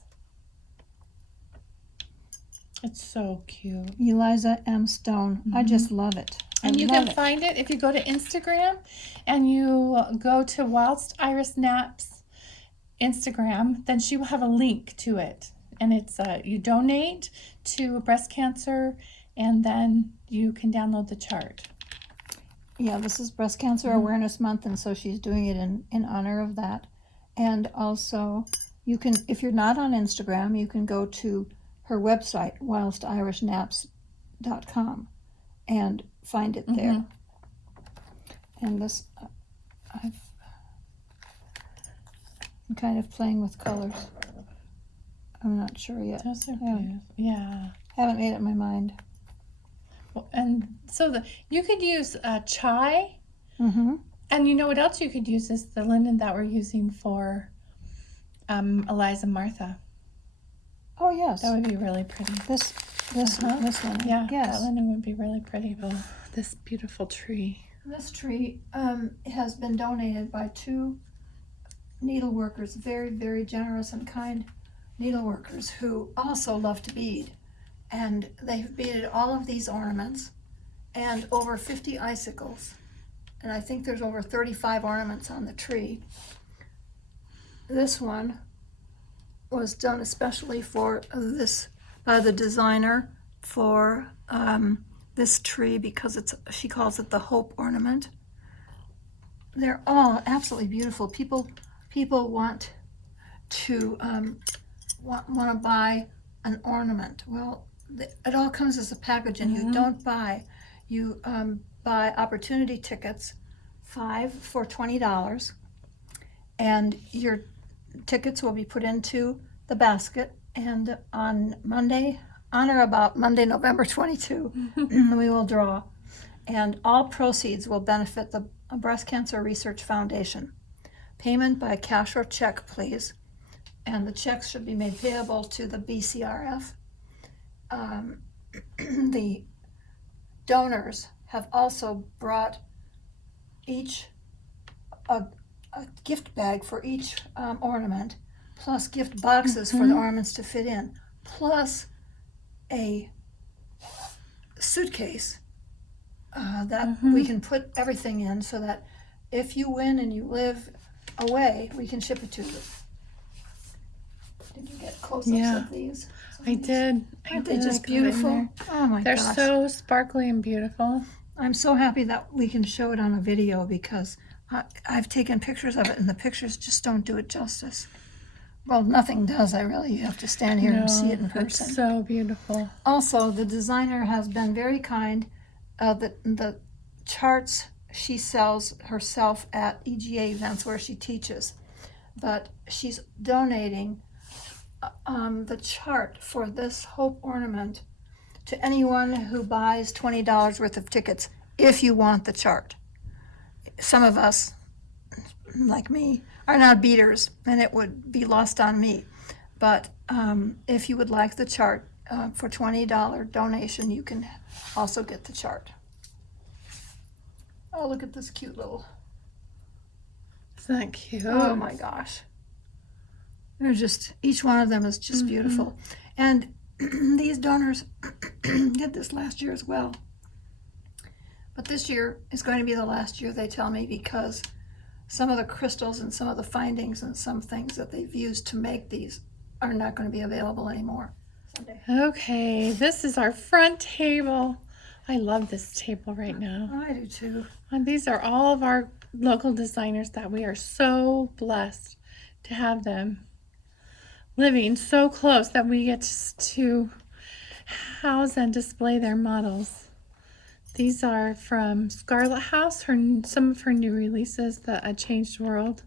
It's so cute. Eliza M. Stone. I just love it. And you can find it if you go to Instagram and you go to Whilst Iris Naps Instagram, then she will have a link to it. And it's you donate to breast cancer and then you can download the chart. Yeah, this is Breast Cancer Awareness Month, and so she's doing it in honor of that. And also, you can, if you're not on Instagram, you can go to her website, whilstirisnaps.com, and find it there. And this, I'm kind of playing with colors. I'm not sure yet. Those are beautiful. Yeah. Haven't made up my mind. Well, and so you could use chai. And you know what else you could use is the linen that we're using for Eliza Martha. Oh, yes. That would be really pretty. This one. Yeah, yes. that linen would be really pretty. Oh, this beautiful tree. This tree has been donated by 2 needleworkers, very, very generous and kind needleworkers who also love to bead. And they've beaded all of these ornaments and over 50 icicles. And I think there's over 35 ornaments on the tree. This one was done especially for this by the designer for this tree because she calls it the Hope ornament. They're all absolutely beautiful. People want to want to buy an ornament. Well, it all comes as a package, and you don't buy. You buy opportunity tickets, 5 for $20, and your tickets will be put into the basket. And on Monday, on or about Monday, November 22, we will draw, and all proceeds will benefit the Breast Cancer Research Foundation. Payment by cash or check, please, and the checks should be made payable to the BCRF. The donors have also brought each a gift bag for each ornament, plus gift boxes for the ornaments to fit in, plus a suitcase that we can put everything in so that if you win and you live away, we can ship it to you. Did you get close-ups of these? I did. Aren't they just beautiful? Oh my gosh. They're so sparkly and beautiful. I'm so happy that we can show it on a video because I've taken pictures of it and the pictures just don't do it justice. Well, nothing does. You have to stand here and see it in person. It's so beautiful. Also, the designer has been very kind. The charts she sells herself at EGA events where she teaches, but she's donating the chart for this Hope ornament to anyone who buys $20 worth of tickets if you want the chart. Some of us, like me, are not beaters, and it would be lost on me. But if you would like the chart, for $20 donation, you can also get the chart. Oh, look at this cute little. Isn't that cute? Oh my gosh. They're just, each one of them is just beautiful. And these donors did this last year as well. But this year is going to be the last year, they tell me, because some of the crystals and some of the findings and some things that they've used to make these are not going to be available anymore. Okay, this is our front table. I love this table right now. I do too. And these are all of our local designers that we are so blessed to have them living so close that we get to house and display their models. These are from Scarlet House, some of her new releases, the A Changed World,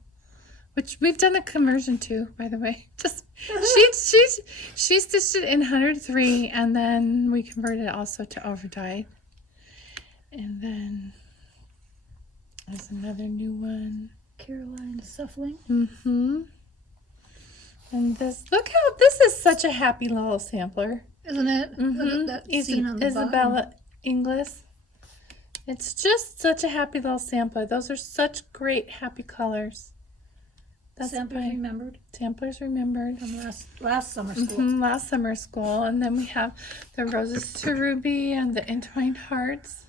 which we've done a conversion to, by the way. Just she stitched it in 103, and then we converted it also to overdyed. And then there's another new one. Caroline Suffling. And this, look how, this is such a happy little sampler. Isn't it? Look at that scene on the Isabella bottom. Inglis. It's just such a happy little sampler. Those are such great happy colors. That's Samplers by remembered Samplers Remembered. from last summer school. Last summer school. And then we have the Roses to Ruby and the Entwined Hearts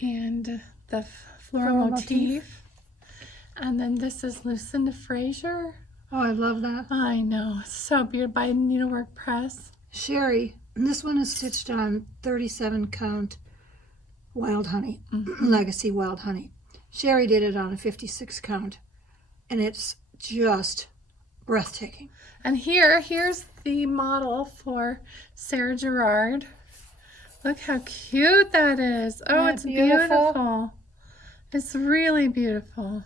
and the Floral Motif. And then this is Lucinda Fraser. Oh, I love that. I know. It's so beautiful, by Needlework Press. Sherry, and this one is stitched on 37 count Wild Honey, Legacy Wild Honey. Sherry did it on a 56 count, and it's just breathtaking. And here's the model for Sarah Gerard. Look how cute that is. Oh, Isn't it's it beautiful? beautiful. It's really beautiful.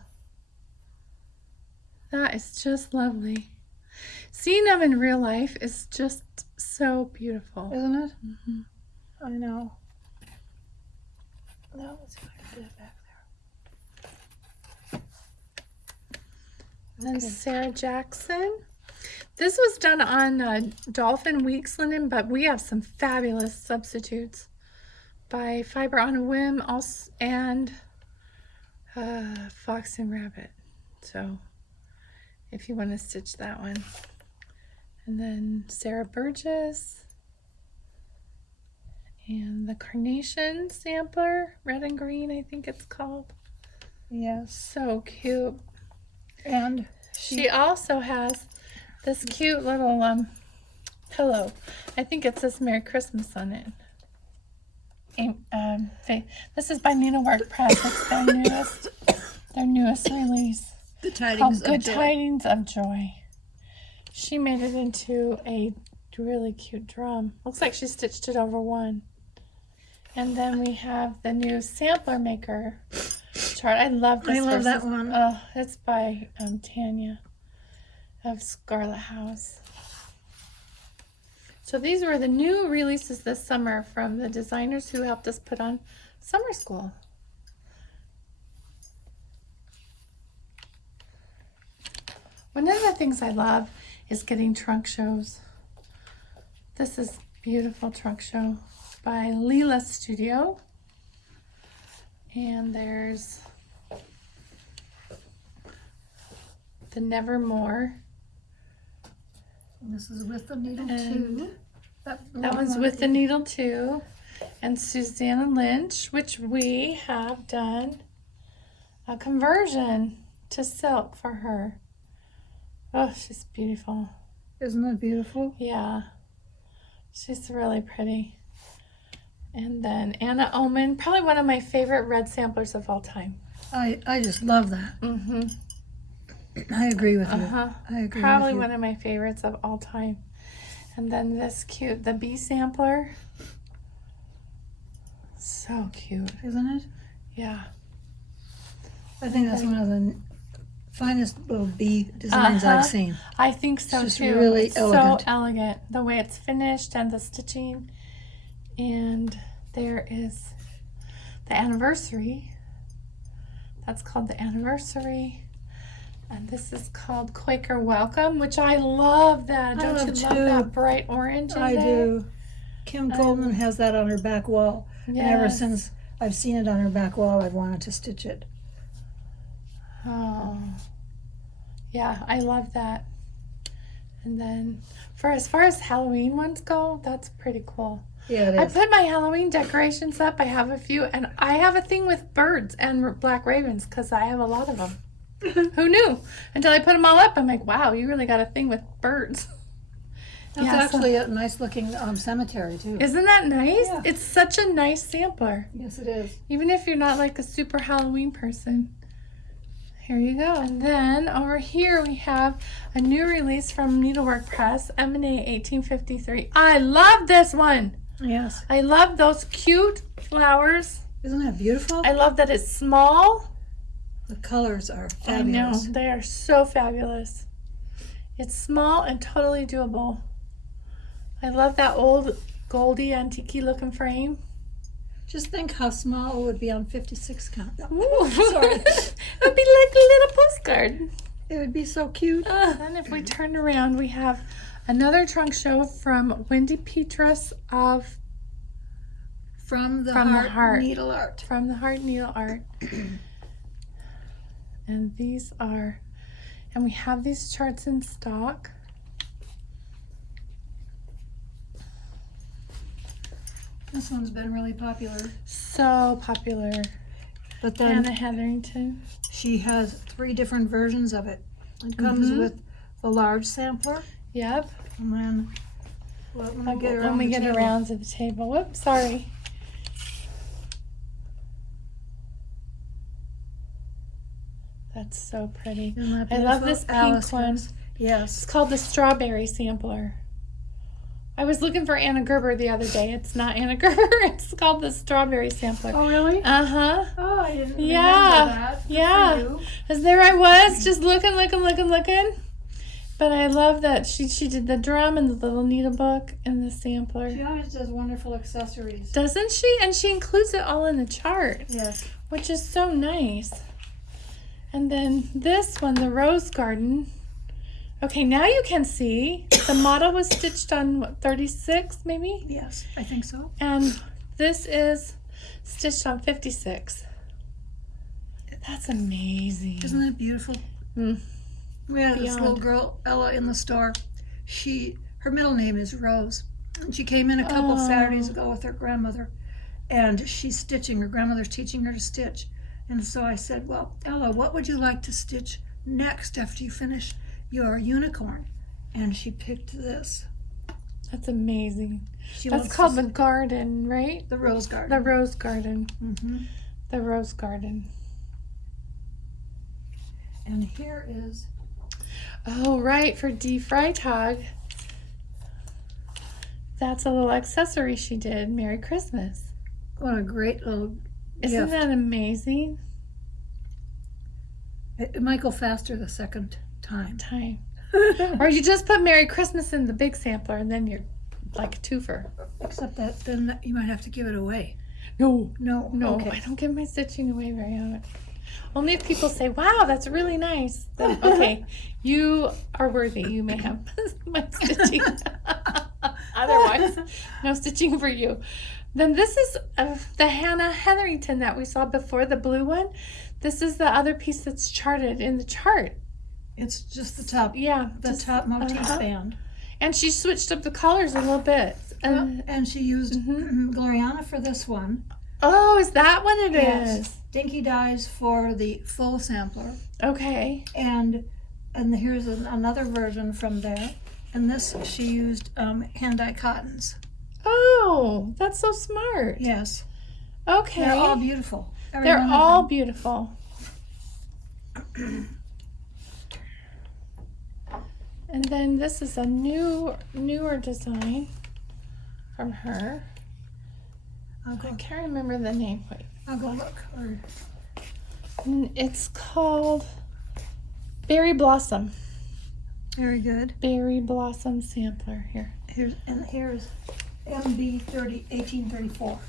That is just lovely. Seeing them in real life is just so beautiful. Isn't it? I know. Now let's see if I can get it back there. And Sarah Jackson. This was done on Dolphin Weeks linen, but we have some fabulous substitutes by Fiber on a Whim also, and Fox and Rabbit. So if you want to stitch that one. And then Sarah Burgess. And the Carnation sampler, red and green, I think it's called. Yes. So cute. And She also has this cute little pillow. I think it says Merry Christmas on it. This is by Needlework Press. It's their newest release. the tidings Called of Good joy. Tidings of Joy. She made it into a really cute drum. Looks like she stitched it over one. And then we have the new Sampler Maker chart. I love this. I love that one. It's by Tanya of Scarlet House. So these were the new releases this summer from the designers who helped us put on summer school. One of the things I love is getting trunk shows. This is beautiful trunk show by Leela Studio. And there's the Nevermore. And this is with the needle And too. That one's with the needle too. And Susanna Lynch, which we have done a conversion to silk for her. Oh, she's beautiful. Isn't that beautiful? Yeah. She's really pretty. And then Anna Oman, probably one of my favorite red samplers of all time. I just love that. Mm-hmm. I agree with you. Uh-huh. I agree Probably with you. one of my favorites of all time. And then this cute, the bee sampler. So cute. Isn't it? Yeah. I think that's one of the finest little bee designs I've seen. I think so It's just too. really It's elegant. so elegant. The way it's finished and the stitching. And there's the anniversary. That's called the anniversary. And this is called Quaker Welcome, which I love that. Don't you love that bright orange in I there? do. Kim Coleman has that on her back wall. And ever Yes. since I've seen it on her back wall, I've wanted to stitch it. Oh, yeah, I love that. And then for as far as Halloween ones go, that's pretty cool. Yeah, it I is. put my Halloween decorations up. I have a few, and I have a thing with birds and black ravens because I have a lot of them. Who knew? Until I put them all up, I'm like, wow, you really got a thing with birds. That's actually a nice looking cemetery too. Isn't that nice? Yeah. It's such a nice sampler. Yes, it is. Even if you're not like a super Halloween person. Here you go. And then over here we have a new release from Needlework Press, M&A 1853. I love this one. Yes. I love those cute flowers. Isn't that beautiful? I love that it's small. The colors are I know, fabulous. they are so fabulous. It's small and totally doable. I love that old goldy antique looking frame. Just think how small it would be on 56 count. Ooh. Sorry. It would be like a little postcard. It would be so cute. And if we turn around, we have another trunk show from Wendy Petrus of From the From the Heart Heart. Needle Art. From the Heart Needle Art. And these are, and we have these charts in stock. This one's been really popular. So popular. But then Hannah Hetherington. she has 3 different versions of it. It comes with the large sampler, Yep. and then when I get around When we the get table, around to the table. Whoops, sorry. That's so pretty. Isn't that I love beautiful? this pink Alice one. does. Yes. It's called the Strawberry Sampler. I was looking for Anna Gerber the other day. It's not Anna Gerber. It's called the Strawberry Sampler. Oh, really? Uh-huh. Oh, I didn't Yeah. remember that. Good Yeah. for you. As there I was, just looking. But I love that she did the drum and the little needle book and the sampler. She always does wonderful accessories. Doesn't she? And she includes it all in the chart, Yes. which is so nice. And then this one, the Rose Garden. Okay, now you can see the model was stitched on what, 36 maybe? Yes, I think so. And this is stitched on 56. That's amazing. Isn't that beautiful? Mm. We had this Beyond. little girl, Ella, in the store. Her middle name is Rose. And she came in a couple Oh. Saturdays ago with her grandmother, and she's stitching. Her grandmother's teaching her to stitch. And so I said, well, Ella, what would you like to stitch next after you finish your unicorn? And she picked this. That's amazing. She That's wants called to- the garden, right? the Rose Garden. The Rose Garden. hmm The Rose Garden. And here is Oh, right, for D. Freitag. That's a little accessory she did. Merry Christmas. what a great little Isn't gift. that amazing? It might go faster the second time. Time. Or you just put Merry Christmas in the big sampler and then you're like a twofer. Except that then you might have to give it away. No. No. No, Okay. I don't give my stitching away very often. Only if people say, wow, that's really nice. Then, okay, you are worthy. You may have my stitching. Otherwise, no stitching for you. Then this is the Hannah Hetherington that we saw before, the blue one. This is the other piece that's charted in the chart. It's just the top. Yeah. The just- top motif uh-huh. band. And she switched up the colors a little bit. And she used Mhm. Gloriana for this one. Oh, is that what it is? Yes. Dinky Dyes for the full sampler. Okay. And here's another version from there. And this she used hand-dyed cottons. Oh, that's so smart. Yes. Okay. They're all beautiful. Every They're one of all them. beautiful. And then this is a newer design from her. I'll go, I can't remember the name. Wait. I'll go look. It's called Berry Blossom. Very good. Berry Blossom Sampler. Here. Here's MB 1834.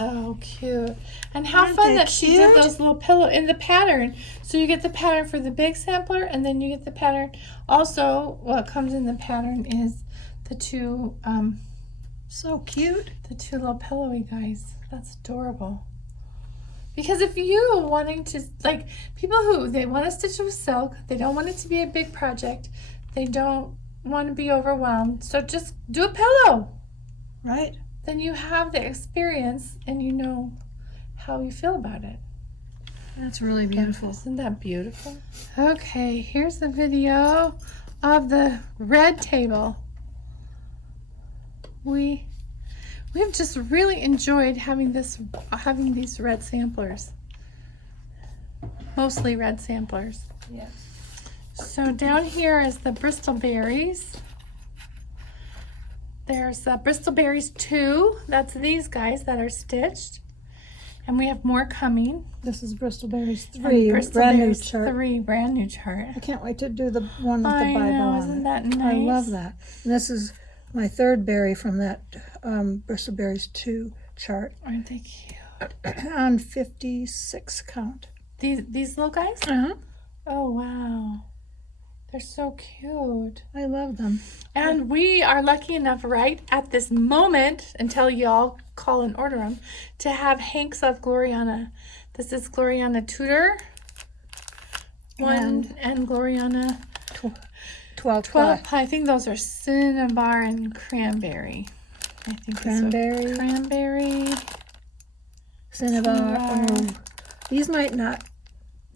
Oh, cute. And how Aren't fun they that she did cute? those little pillow in the pattern. So you get the pattern for the big sampler, and then you get the pattern. Also, what comes in the pattern is the two So cute. little pillowy guys. That's adorable. Because if you wanting to, like, people who, they want to stitch with silk, they don't want it to be a big project, they don't want to be overwhelmed, so just do a pillow. Right. Then you have the experience and you know how you feel about it. That's really beautiful. Isn't that beautiful? Okay, here's the video of the red table. We've just really enjoyed having these red samplers. Mostly red samplers. Yes. So down here is the Bristol berries. There's Bristol berries 2. That's these guys that are stitched. And we have more coming. This is Bristol Berries And 3, Bristol brand new berries chart. 3, brand new chart. I can't wait to do the one with the I Bible know, on isn't it. that I nice? love that. And this is my third berry from that Bristol Berries 2 chart Aren't they cute? on 56 count. These little guys? Uh-huh. Oh, wow. They're so cute. I love them. And we are lucky enough right at this moment, until y'all call and order them, to have hanks of Gloriana. This is Gloriana Tudor. And Gloriana 12 12 pie. I think those are cinnabar and cranberry. I think Cranberry. Cranberry. Cinnabar. Oh, these might not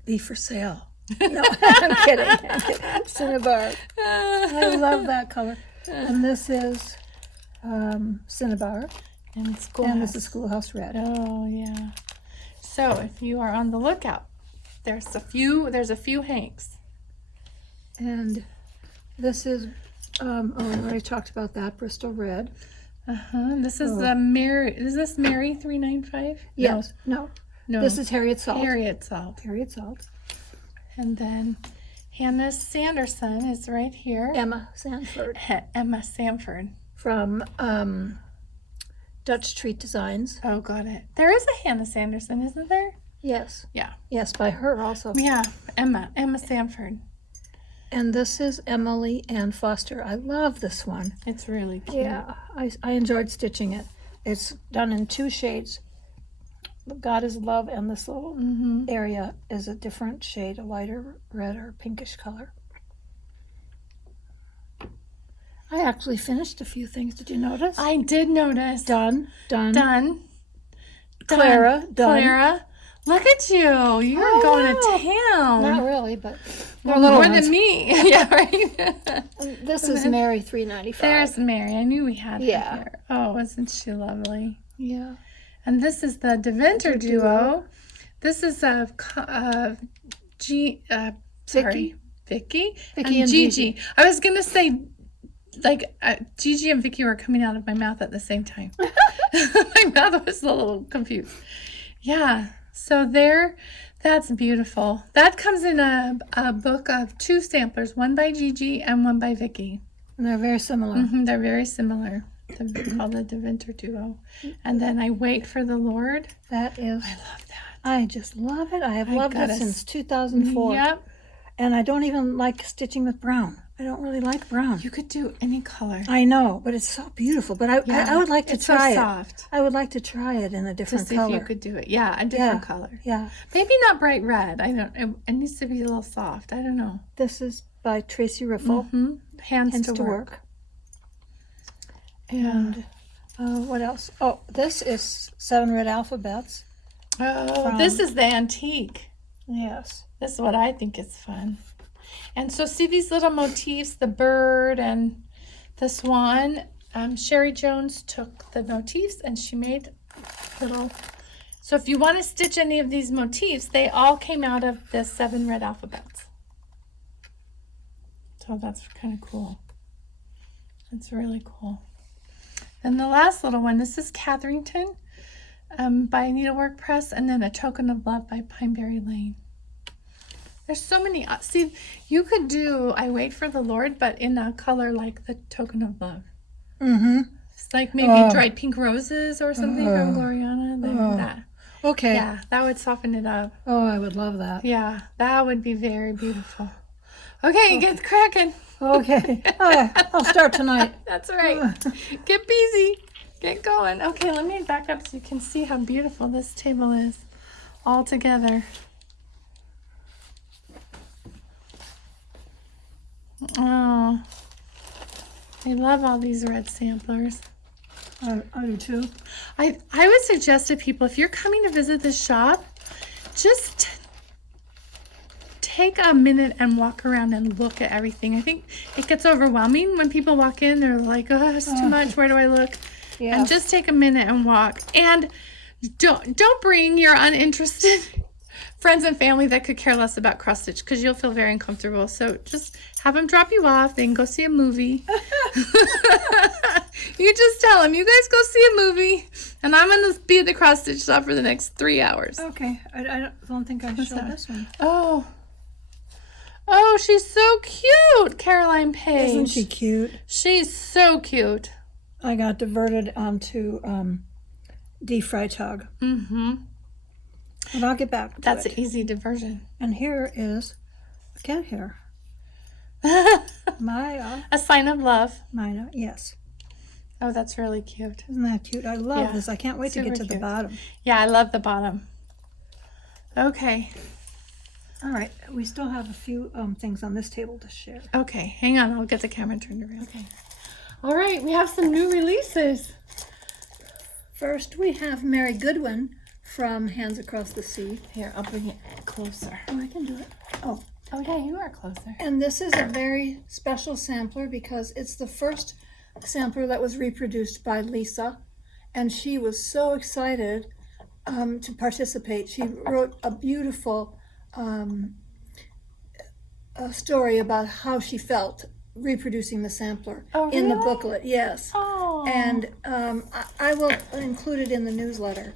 be for sale. No, I'm kidding. Cinnabar. I love that color. And this is Cinnabar. And it's Schoolhouse. And this is Schoolhouse Red. Oh, yeah. So if you are on the lookout, there's a few hanks. And this is, I already talked about that, Bristol Red. This is the Mary. Is this Mary 395? Yes. No. No. This is Harriet Salt. Harriet Salt. Harriet Salt. And then Hannah Sanderson is right here. Emma Sanford. Emma Sanford. From Dutch Treat Designs. Oh, got it. There is a Hannah Sanderson, isn't there? Yes. Yeah. Yes, by her also. Yeah, Emma Sanford. And this is Emily Ann Foster. I love this one. It's really cute. Yeah, I enjoyed stitching it. It's done in 2 shades. God is Love, and this little area is a different shade, a lighter red or pinkish color. I actually finished a few things. Did you notice? I did notice. Done. Done. Clara, done. Clara, look at you. You're going to town. Not really, but More little than ones. me. Yeah, right. And this is Mary 395. There's Mary. I knew we had her Yeah. here. Oh, isn't she lovely? Yeah. And this is the Deventer duo. This is Vicky and Gigi. I was gonna say, like, Gigi and Vicky were coming out of my mouth at the same time. My mouth was a little confused. Yeah. So that's beautiful. That comes in a book of 2 samplers, one by Gigi and one by Vicky. And they're very similar. They're very similar. They're called the Deventer duo. And then I Wait for the Lord. That is. I love that. I just love it. I have loved it since 2004. Yep. And I don't even like stitching with brown. I don't really like brown. You could do any color. I know, but it's so beautiful. But I would like to it's try so it. soft. I would like to try it in a To different see color. if you could do it. Yeah, a different color. Yeah. Maybe not bright red. I don't. It needs to be a little soft. I don't know. This is by Tracy Riffle. Hands to work. And what else? Oh, this is 7 Red Alphabets. Oh, this is the antique. Yes. This is what I think is fun. And so see these little motifs, the bird and the swan. Sherry Jones took the motifs and she made little. So if you want to stitch any of these motifs, they all came out of the 7 Red Alphabets. So that's kind of cool. That's really cool. And the last little one, this is Catherington by Needlework Press, and then A Token of Love by Pineberry Lane. There's so many. See, you could do I Wait for the Lord, but in a color like the Token of Love. It's like maybe dried pink roses or something from Gloriana. That. Okay. Yeah, that would soften it up. Oh, I would love that. Yeah, that would be very beautiful. Okay, get cracking. Okay. I'll start tonight. That's right. Get busy. Get going. Okay, let me back up so you can see how beautiful this table is all together. Oh, I love all these red samplers. I do too. I would suggest to people, if you're coming to visit the shop, just take a minute and walk around and look at everything. I think it gets overwhelming when people walk in. They're like, oh, it's too much. Where do I look? Yeah. And just take a minute and walk. And don't bring your uninterested friends and family that could care less about cross stitch, because you'll feel very uncomfortable. So just have them drop you off. They can go see a movie. You just tell them, you guys go see a movie, and I'm going to be at the cross stitch shop for the next 3 hours. Okay. I don't think I showed this one. Oh, she's so cute, Caroline Page. Isn't she cute? She's so cute. I got diverted onto Die Freitag. Mm-hmm. But I'll get back to That's it. an easy diversion. And here is a cat hair. Maya. A sign of love. Maya, yes. Oh, that's really cute. Isn't that cute? I love Yeah, this. I can't wait to get super to the cute. bottom. Yeah, I love the bottom. Okay. All right. We still have a few things on this table to share. Okay, hang on. I'll get the camera turned around. Okay. All right, we have some new releases. First, we have Mary Goodwin from Hands Across the Sea. Here, I'll bring it closer. Oh, I can do it. Oh. Oh, yeah, you are closer. And this is a very special sampler because it's the first sampler that was reproduced by Lisa. And she was so excited to participate. She wrote a beautiful a story about how she felt reproducing the sampler in the booklet. Yes. Oh. And I will include it in the newsletter.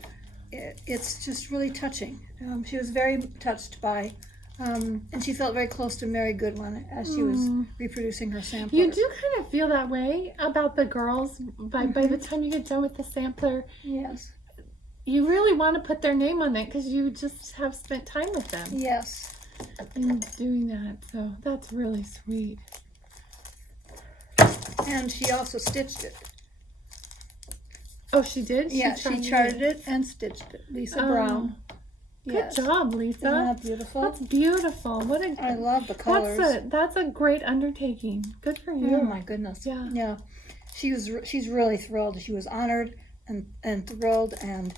It's just really touching. She was very touched by, and she felt very close to Mary Goodwin as she was reproducing her sampler. You do kind of feel that way about the girls by the time you get done with the sampler. Yes. You really want to put their name on it because you just have spent time with them Yes. in doing that. So that's really sweet. And she also stitched it. Oh, she did? Yeah, she charted it and stitched it. Lisa Brown. Good Yes. job, Lisa. Isn't that beautiful? That's beautiful. What a I love the colors. That's a great undertaking. Good for you. Oh my goodness. Yeah. Yeah. She's really thrilled. She was honored and thrilled, and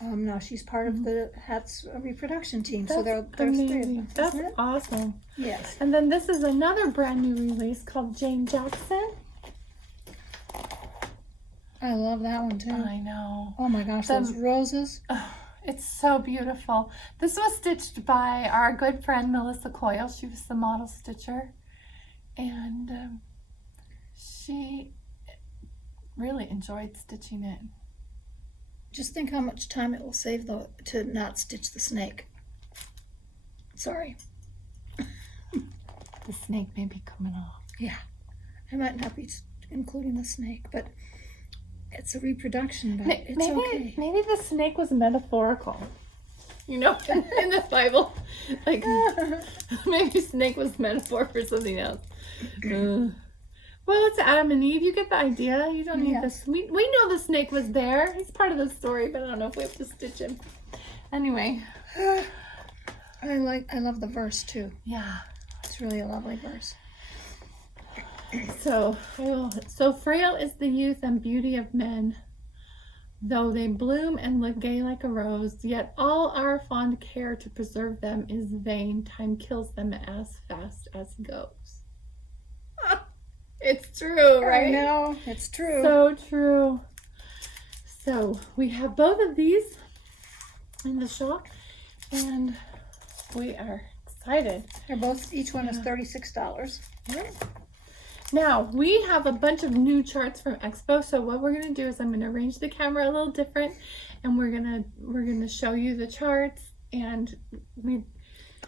now she's part of the Hats reproduction team. So there's three of amazing. them. That's Isn't it? awesome. Yes. And then this is another brand new release called Jane Jackson. I love that one too. I know. Oh my gosh, those roses. Oh, it's so beautiful. This was stitched by our good friend Melissa Coyle. She was the model stitcher, and she really enjoyed stitching it. Just think how much time it will save though to not stitch the snake. Sorry. The snake may be coming off. Yeah. I might not be including the snake, but it's a reproduction, but it's okay. Maybe the snake was metaphorical. You know, in the Bible, like maybe snake was metaphor for something else. Well, it's Adam and Eve. You get the idea. You don't need this. We know the snake was there. He's part of the story, but I don't know if we have to stitch him. Anyway, I love the verse too. yeah. It's really a lovely verse. So frail is the youth and beauty of men, though they bloom and look gay like a rose. Yet all our fond care to preserve them is vain. Time kills them as fast as he goes. It's true, right? I know, it's true. So true. So we have both of these in the shop, and we are excited. They're both. Each one is $36. Yeah. Now we have a bunch of new charts from Expo. So what we're gonna do is I'm gonna arrange the camera a little different, and we're gonna show you the charts, and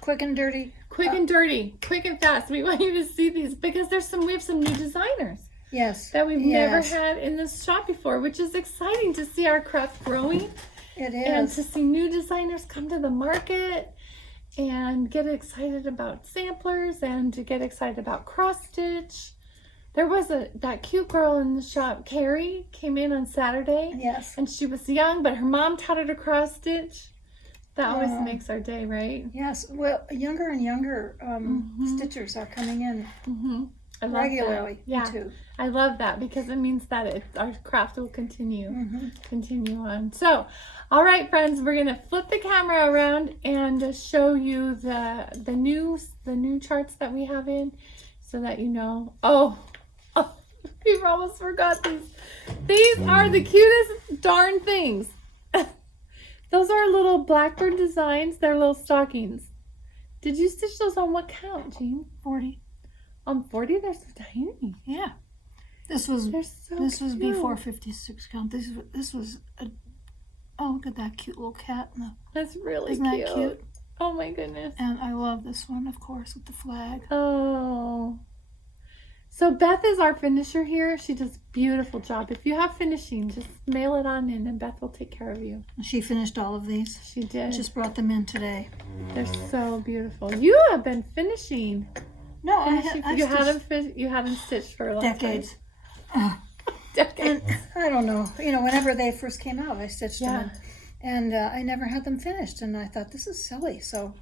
Quick and dirty. quick and dirty, quick and fast. We want you to see these because we have some new designers. Yes. that we've never Yes. had in this shop before, which is exciting to see our craft growing It and is. to see new designers come to the market and get excited about samplers and to get excited about cross stitch. There was that cute girl in the shop, Carrie, came in on Saturday, Yes. and she was young, but her mom taught her to cross stitch. That always Oh. makes our day, right? Yes. Well, younger and younger Mhm. stitchers are coming in I love regularly. that. Yeah, Me too. I love that because it means that our craft will continue on. So, all right, friends, we're gonna flip the camera around and show you the new charts that we have in, so that you know. Oh, we almost forgot these. These are the cutest darn things. Those are little blackbird designs. They're little stockings. Did you stitch those on what count, Jean? 40. On 40? They're so tiny. Yeah. This was They're so this was cute. before 56 count. This was oh, look at that cute little cat. That's really Isn't that cute? Oh my goodness. And I love this one, of course, with the flag. Oh. So Beth is our finisher here. She does a beautiful job. If you have finishing, just mail it on in and Beth will take care of you. She finished all of these. She did. Just brought them in today. They're so beautiful. You have been finishing. No, You hadn't stitched for a long decades. time. Decades. And I don't know. Whenever they first came out, I stitched Yeah. them. And I never had them finished. And I thought, this is silly. So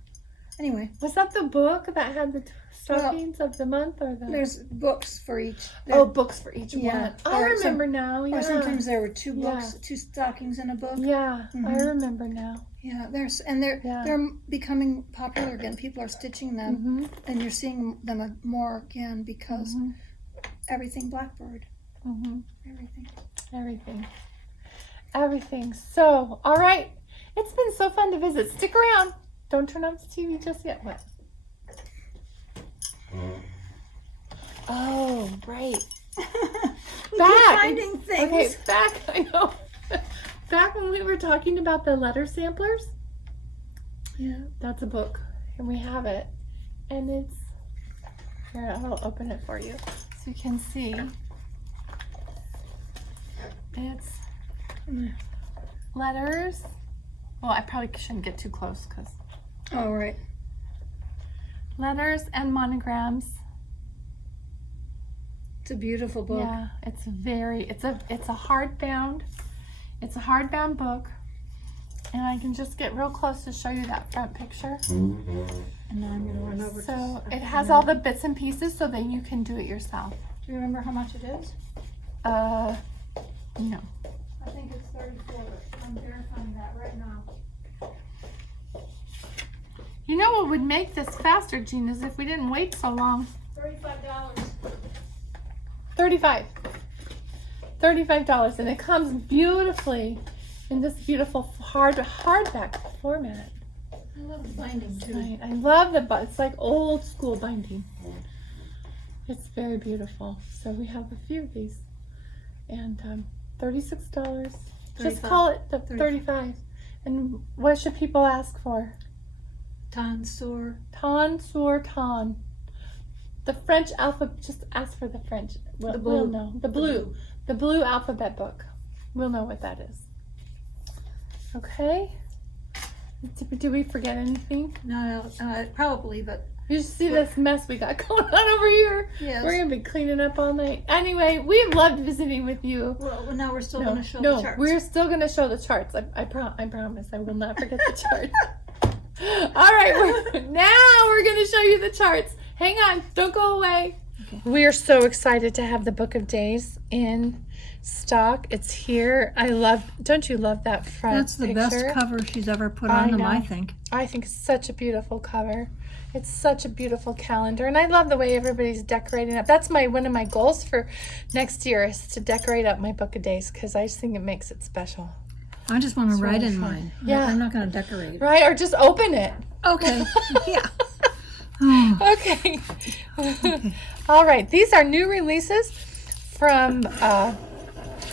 anyway, Was that the book that had the stockings of the month or the? there's books for each. Books for each Yeah. one. I Or remember now. Yeah. Or sometimes there were two books, Yeah. two stockings in a book. Yeah, I Mhm. remember now. Yeah, Yeah. they're becoming popular again. People are stitching them, Mm-hmm. and you're seeing them more again because Mm-hmm. everything blackbird, Mm-hmm. everything. Everything. So, all right. It's been so fun to visit. Stick around. Don't turn off the TV just yet. What? Oh, right. We Back. keep finding things. Okay, back. I know. Back when we were talking about the letter samplers, Yeah. that's a book, and we have it, and it's here. I'll open it for you so you can see. It's letters. Well, I probably shouldn't get too close because All right. letters and monograms. It's a beautiful book. Yeah, it's a hardbound. It's a hardbound book, and I can just get real close to show you that front picture. And now I'm gonna run over. So it has all the bits and pieces so that you can do it yourself. Do you remember how much it is? No. I think it's 34. I'm verifying that right now. You know what would make this faster, Jean, is if we didn't wait so long. $35. $35, and it comes beautifully in this beautiful hardback format. I love the binding too. Right. I love it's like old school binding. It's very beautiful. So we have a few of these, and $36. Just 35. call it the 35. And what should people ask for? Tan sur. Ton sur ton. The French alphabet. Just ask for the French. We'll know. The blue alphabet book. We'll know what that is. Okay. Did we forget anything? No, probably, but You just see this mess we got going on over here. yes. We're gonna be cleaning up all night. Anyway, we've loved visiting with you. Well, now we're still going to show no, the charts. we're still gonna show the charts. I promise. I will not forget the charts. All right, now we're gonna show you the charts. Hang on, don't go away. Okay. We are so excited to have the Book of Days in stock. It's here. Don't you love that front That's the picture? best cover she's ever put I on them, know. I think. I think it's such a beautiful cover. It's such a beautiful calendar, and I love the way everybody's decorating up. That's one of my goals for next year is to decorate up my Book of Days because I just think it makes it special. I just want to It's write really in fun. mine. Yeah. I'm not going to decorate. Right? Or just open it. Okay. Yeah. Oh, Okay. All right. These are new releases from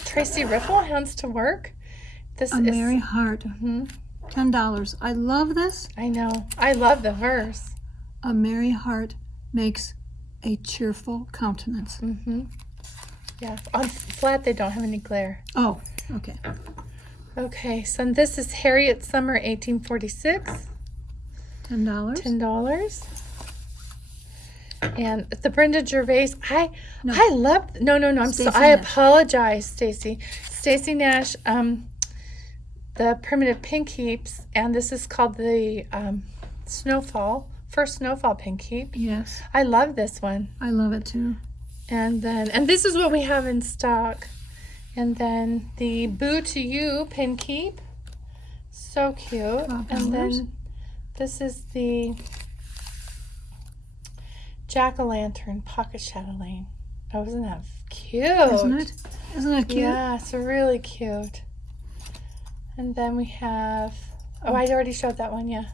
Tracy Riffle, Hands to Work. This a is Merry Heart. Mhm. $10. I love this. I know. I love the verse. A merry heart makes a cheerful countenance. Mm-hmm. Yeah, on flat they don't have any glare. Oh, okay. Okay, so this is Harriet Summer 1846. $10. $10. And the Brenda Gervais, I No. love. No, I'm Stacey I Nash. apologize, Stacy. Stacy Nash. The Primitive Pink Heaps, and this is called the Snowfall. First Snowfall Pink Heap. Yes, I love this one. I love it too. And this is what we have in stock. And then the Boo to You Pin Keep. So cute. $12. And then this is the Jack-o'-lantern Pocket Chatelaine. Oh, isn't that cute? Isn't it? Isn't it cute? Yeah, it's really cute. And then we have, oh, I already showed that one, yeah.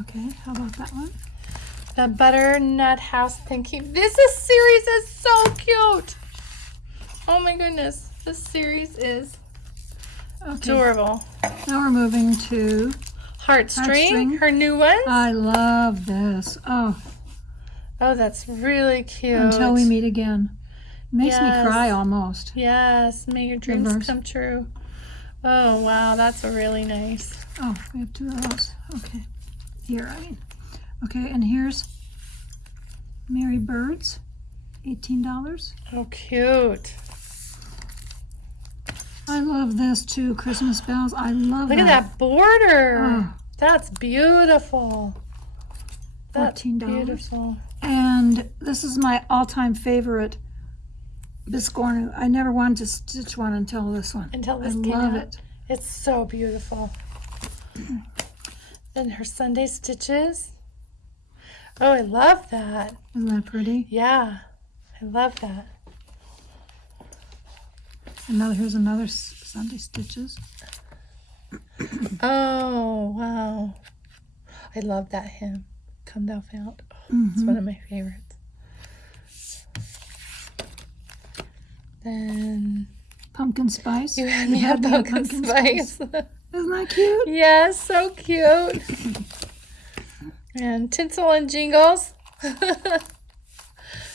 Okay, how about that one? The Butternut House Pin Keep. This series is so cute. Oh my goodness. This series is adorable. Now we're moving to Heartstring, her new one. I love this. Oh, that's really cute. Until we meet again. Makes me Yes. cry almost. Yes, may your dreams Reverse. come true. Oh, wow, that's really nice. Oh, we have two of those. Okay. Here, I mean. Okay, and here's Mary Birds, $18. Oh, cute. I love this too, Christmas bells. I love Look at that border. Oh. That's beautiful. That's $14. beautiful. And this is my all-time favorite Biscornu. I never wanted to stitch one until this one. Until this I came love out. it. It's so beautiful. Then her Sunday stitches. Oh, I love that. Isn't that pretty? Yeah, I love that. Here's another Sunday stitches. Oh, wow. I love that hymn. Come Thou Fount. Oh, it's one of my favorites. Then Pumpkin spice. you had me at pumpkin spice. Isn't that cute? Yes, so cute. And tinsel and jingles.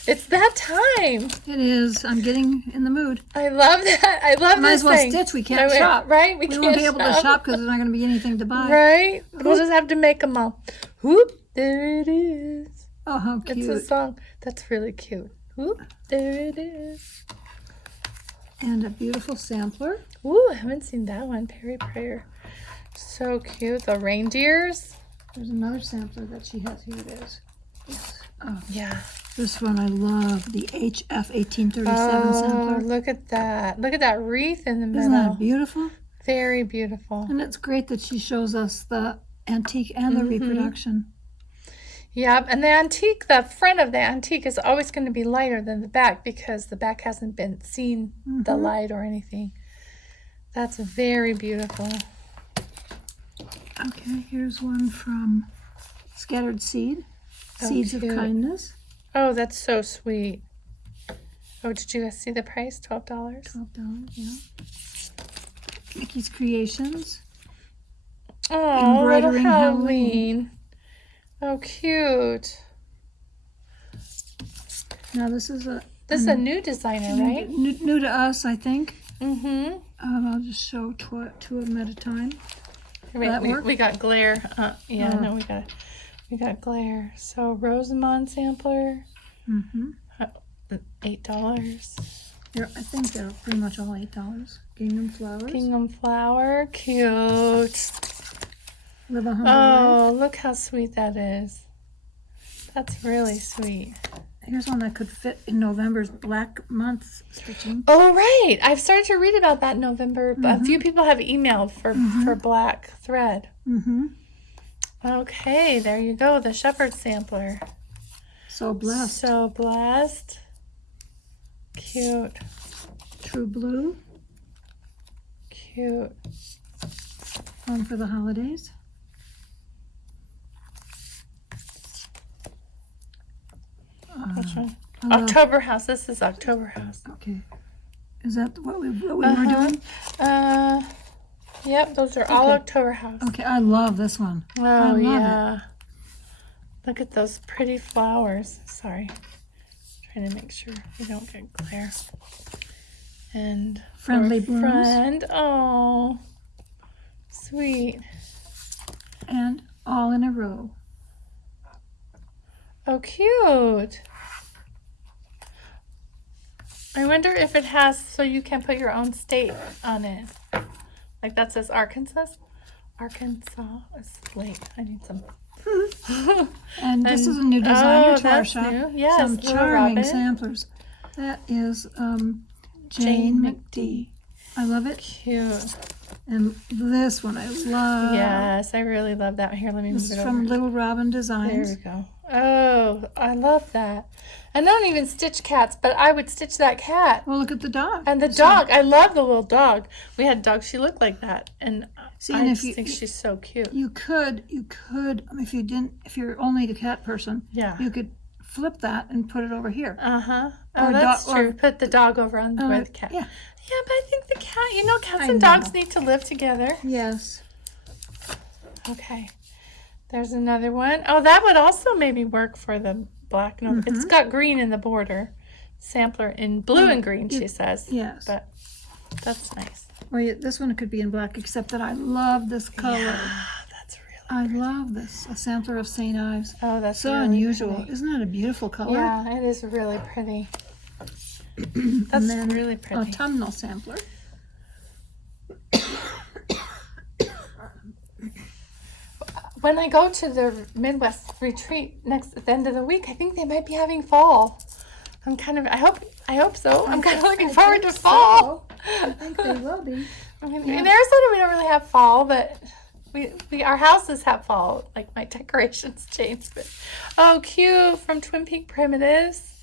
It's that time. It is. I'm getting in the mood. I love that. I love Might this as well thing. stitch. We can't I- shop. Right? We can't won't be able to shop because there's not going to be anything to buy. Right? We'll just have to make them all. Whoop, there it is. Oh, how cute. It's a song. That's really cute. Whoop, there it is. And a beautiful sampler. Ooh, I haven't seen that one. Perry Prayer. So cute. The reindeers. There's another sampler that she has. Here it is. Yes. Oh, Yeah. this one I love. The HF 1837 Oh, sampler. look at that. Look at that wreath in the middle. Isn't that beautiful? Very beautiful. And it's great that she shows us the antique and the reproduction. Yep, and the antique, the front of the antique is always going to be lighter than the back because the back hasn't been seen the light or anything. That's very beautiful. Okay, here's one from Scattered Seed. Oh, Seeds of cute. Kindness. Oh, that's so sweet. Oh, did you guys see the price? $12? $12, yeah. Mickey's Creations. Oh, little Embroidering Halloween. Oh, cute. Now this is a This is a new designer, right? new to us, I think. Mm-hmm. I'll just show two of them at a time. Wait, that work? we got glare. Yeah, Oh. no, we got glare. So Rosamond sampler, Mm-hmm. $8. I think they're pretty much all $8. Gingham Flowers. Gingham flower, cute. Live a Humble Oh, Life. look how sweet that is. That's really sweet. Here's one that could fit in November's Black Month stitching. Oh, right. I've started to read about that in November. But a few people have emailed for black thread. Mm-hmm. Okay, there you go. The shepherd sampler. So Blessed. So blessed. Cute. True Blue. Cute. Home for the Holidays. Which one? I love- October House. This is October House. Okay. Is that what we were doing? Yep, those are all Okay. October House. Okay, I love this one. Oh, love yeah. Look at those pretty flowers. Sorry. trying to make sure we don't get glare. And Friendly for blooms. friend. Oh, sweet. And all in a row. Oh, cute. I wonder if it has so you can put your own state on it. Like that says Arkansas. Arkansas is late. I need some. And this is a new designer to our that's shop. new. Yes, Some little charming Robin. samplers. That is Jane Jane McD. I love it. Cute. And this one I love. Yes, I really love that. Here, let me This move is it from over. Little Robin There Designs. we go. Oh, I love that. And I don't even stitch cats, but I would stitch that cat. Well, look at the dog. And the So- dog. I love the little dog. We had dogs. She looked like that. And See, I and just if you think she's so cute. you could if you're only a cat person, Yeah. you could flip that and put it over here. Uh-huh. Or Oh, that's dog- true. or- Put the dog over on where the cat. Yeah. Yeah, but I think the cat, cats I and dogs know. need to live together. Yes. Okay. There's another one. Oh, that would also maybe work for the black. No, it's Mm-hmm. got green in the border. Sampler in blue and green, she it- says. Yes. But that's nice. Or this one could be in black, except that I love this color. Yeah, that's really. I love this. A sampler of St. Ives. Oh, that's So really unusual. pretty. Isn't that a beautiful color? Yeah, it is really pretty. That's And then really a pretty. autumnal sampler. When I go to the Midwest retreat at the end of the week, I think they might be having fall. I hope so. I'm kind of looking forward to fall. I think they will be. I mean, Yeah. in Arizona, we don't really have fall, but our houses have fall. Like my decorations change. But oh, cute from Twin Peak Primitives.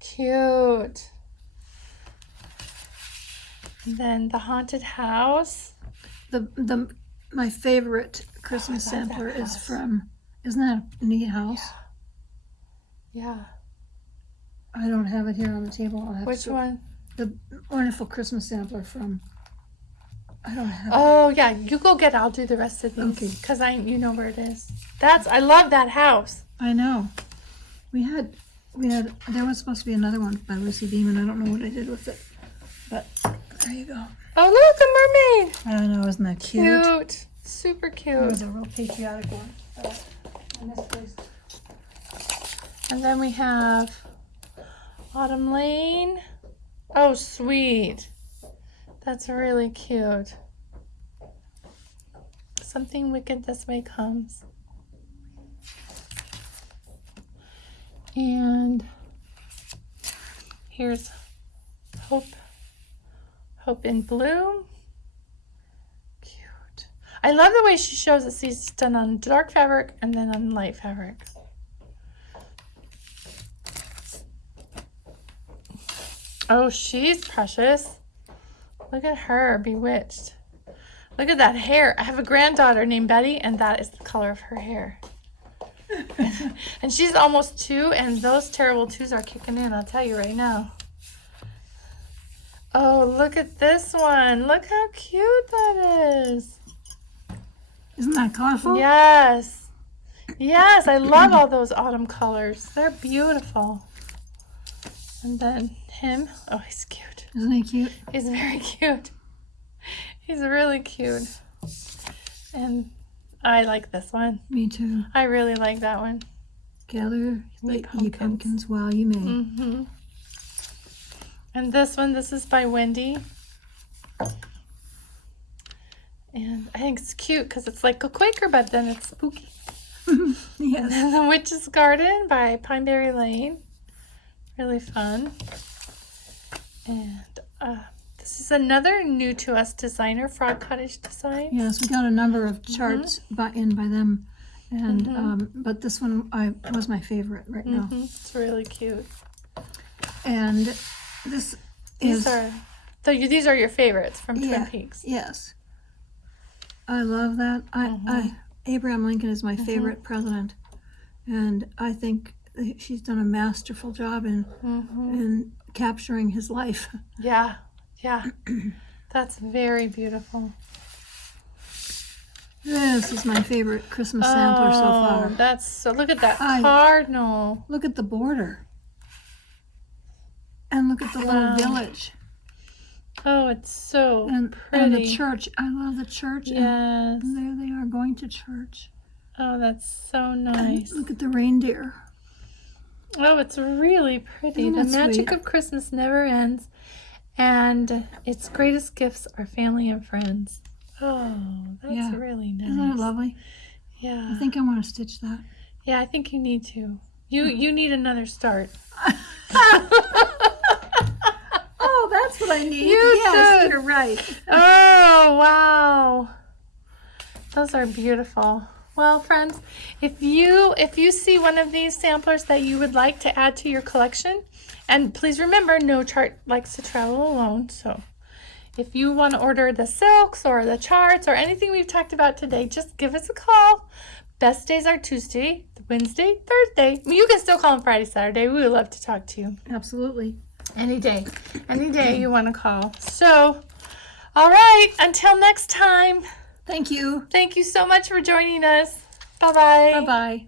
Cute. And then the haunted house. My favorite Christmas I love that sampler is house. from. Isn't that a neat house? Yeah. I don't have it here on the table. I'll have Which to. one? The wonderful Christmas sampler from. I don't have. Oh yeah, you go get it. I'll do the rest of these Okay. because you know where it is. I love that house. I know. We had. There was supposed to be another one by Lucy Beeman. I don't know what I did with it, but there you go. Oh look, a mermaid. I don't know. Isn't that cute? Cute, super That cute. was a real patriotic one. And this place. And then we have Autumn Lane. Oh sweet, that's really cute. Something wicked this way comes. And here's Hope in Bloom. Cute. I love the way she shows it. She's done on dark fabric and then on light fabric. Oh, she's precious. Look at her, bewitched. Look at that hair. I have a granddaughter named Betty, and that is the color of her hair. And she's almost 2, and those terrible 2s are kicking in, I'll tell you right now. Oh, look at this one. Look how cute that is. Isn't that colorful? Yes. Yes, I love all those autumn colors. They're beautiful. And then him. Oh, he's cute. Isn't he cute? He's very cute. He's really cute. And I like this one. Me too. I really like that one. Gather Ye ye pumpkins while you may. Mm-hmm. And this one, this is by Wendy. And I think it's cute because it's like a Quaker, but then it's spooky. And Yes. then The Witch's Garden by Pineberry Lane. Really fun. And this is another new to us designer, Frog Cottage Design. Yes, we got a number of charts by them, and but this one was my favorite right now. It's really cute. And this These is these are your favorites from Twin Yeah. Peaks. yes, I love that. Abraham Lincoln is my favorite president, and I think she's done a masterful job in capturing his life. Yeah, yeah. That's very beautiful. This is my favorite Christmas sampler so far. Look at that I- cardinal. Look at the border. And look at the little village. Oh, it's so And pretty. the church. I love the church. Yes. And there they are going to church. Oh, that's so nice. And look at the reindeer. Oh, it's really pretty. Isn't The that magic sweet? of Christmas never ends. And its greatest gifts are family and friends. Oh, that's really nice. Isn't that lovely? Yeah. I think I want to stitch that. Yeah, I think you need to. You need another start. Oh, that's what I need. Yes, You're right. Oh, wow. Those are beautiful. Well, friends, if you see one of these samplers that you would like to add to your collection, and please remember, no chart likes to travel alone. So if you want to order the silks or the charts or anything we've talked about today, just give us a call. Best days are Tuesday, Wednesday, Thursday. You can still call on Friday, Saturday. We would love to talk to you. Absolutely. Any day you want to call. So, all right, until next time. Thank you. Thank you so much for joining us. Bye-bye. Bye-bye.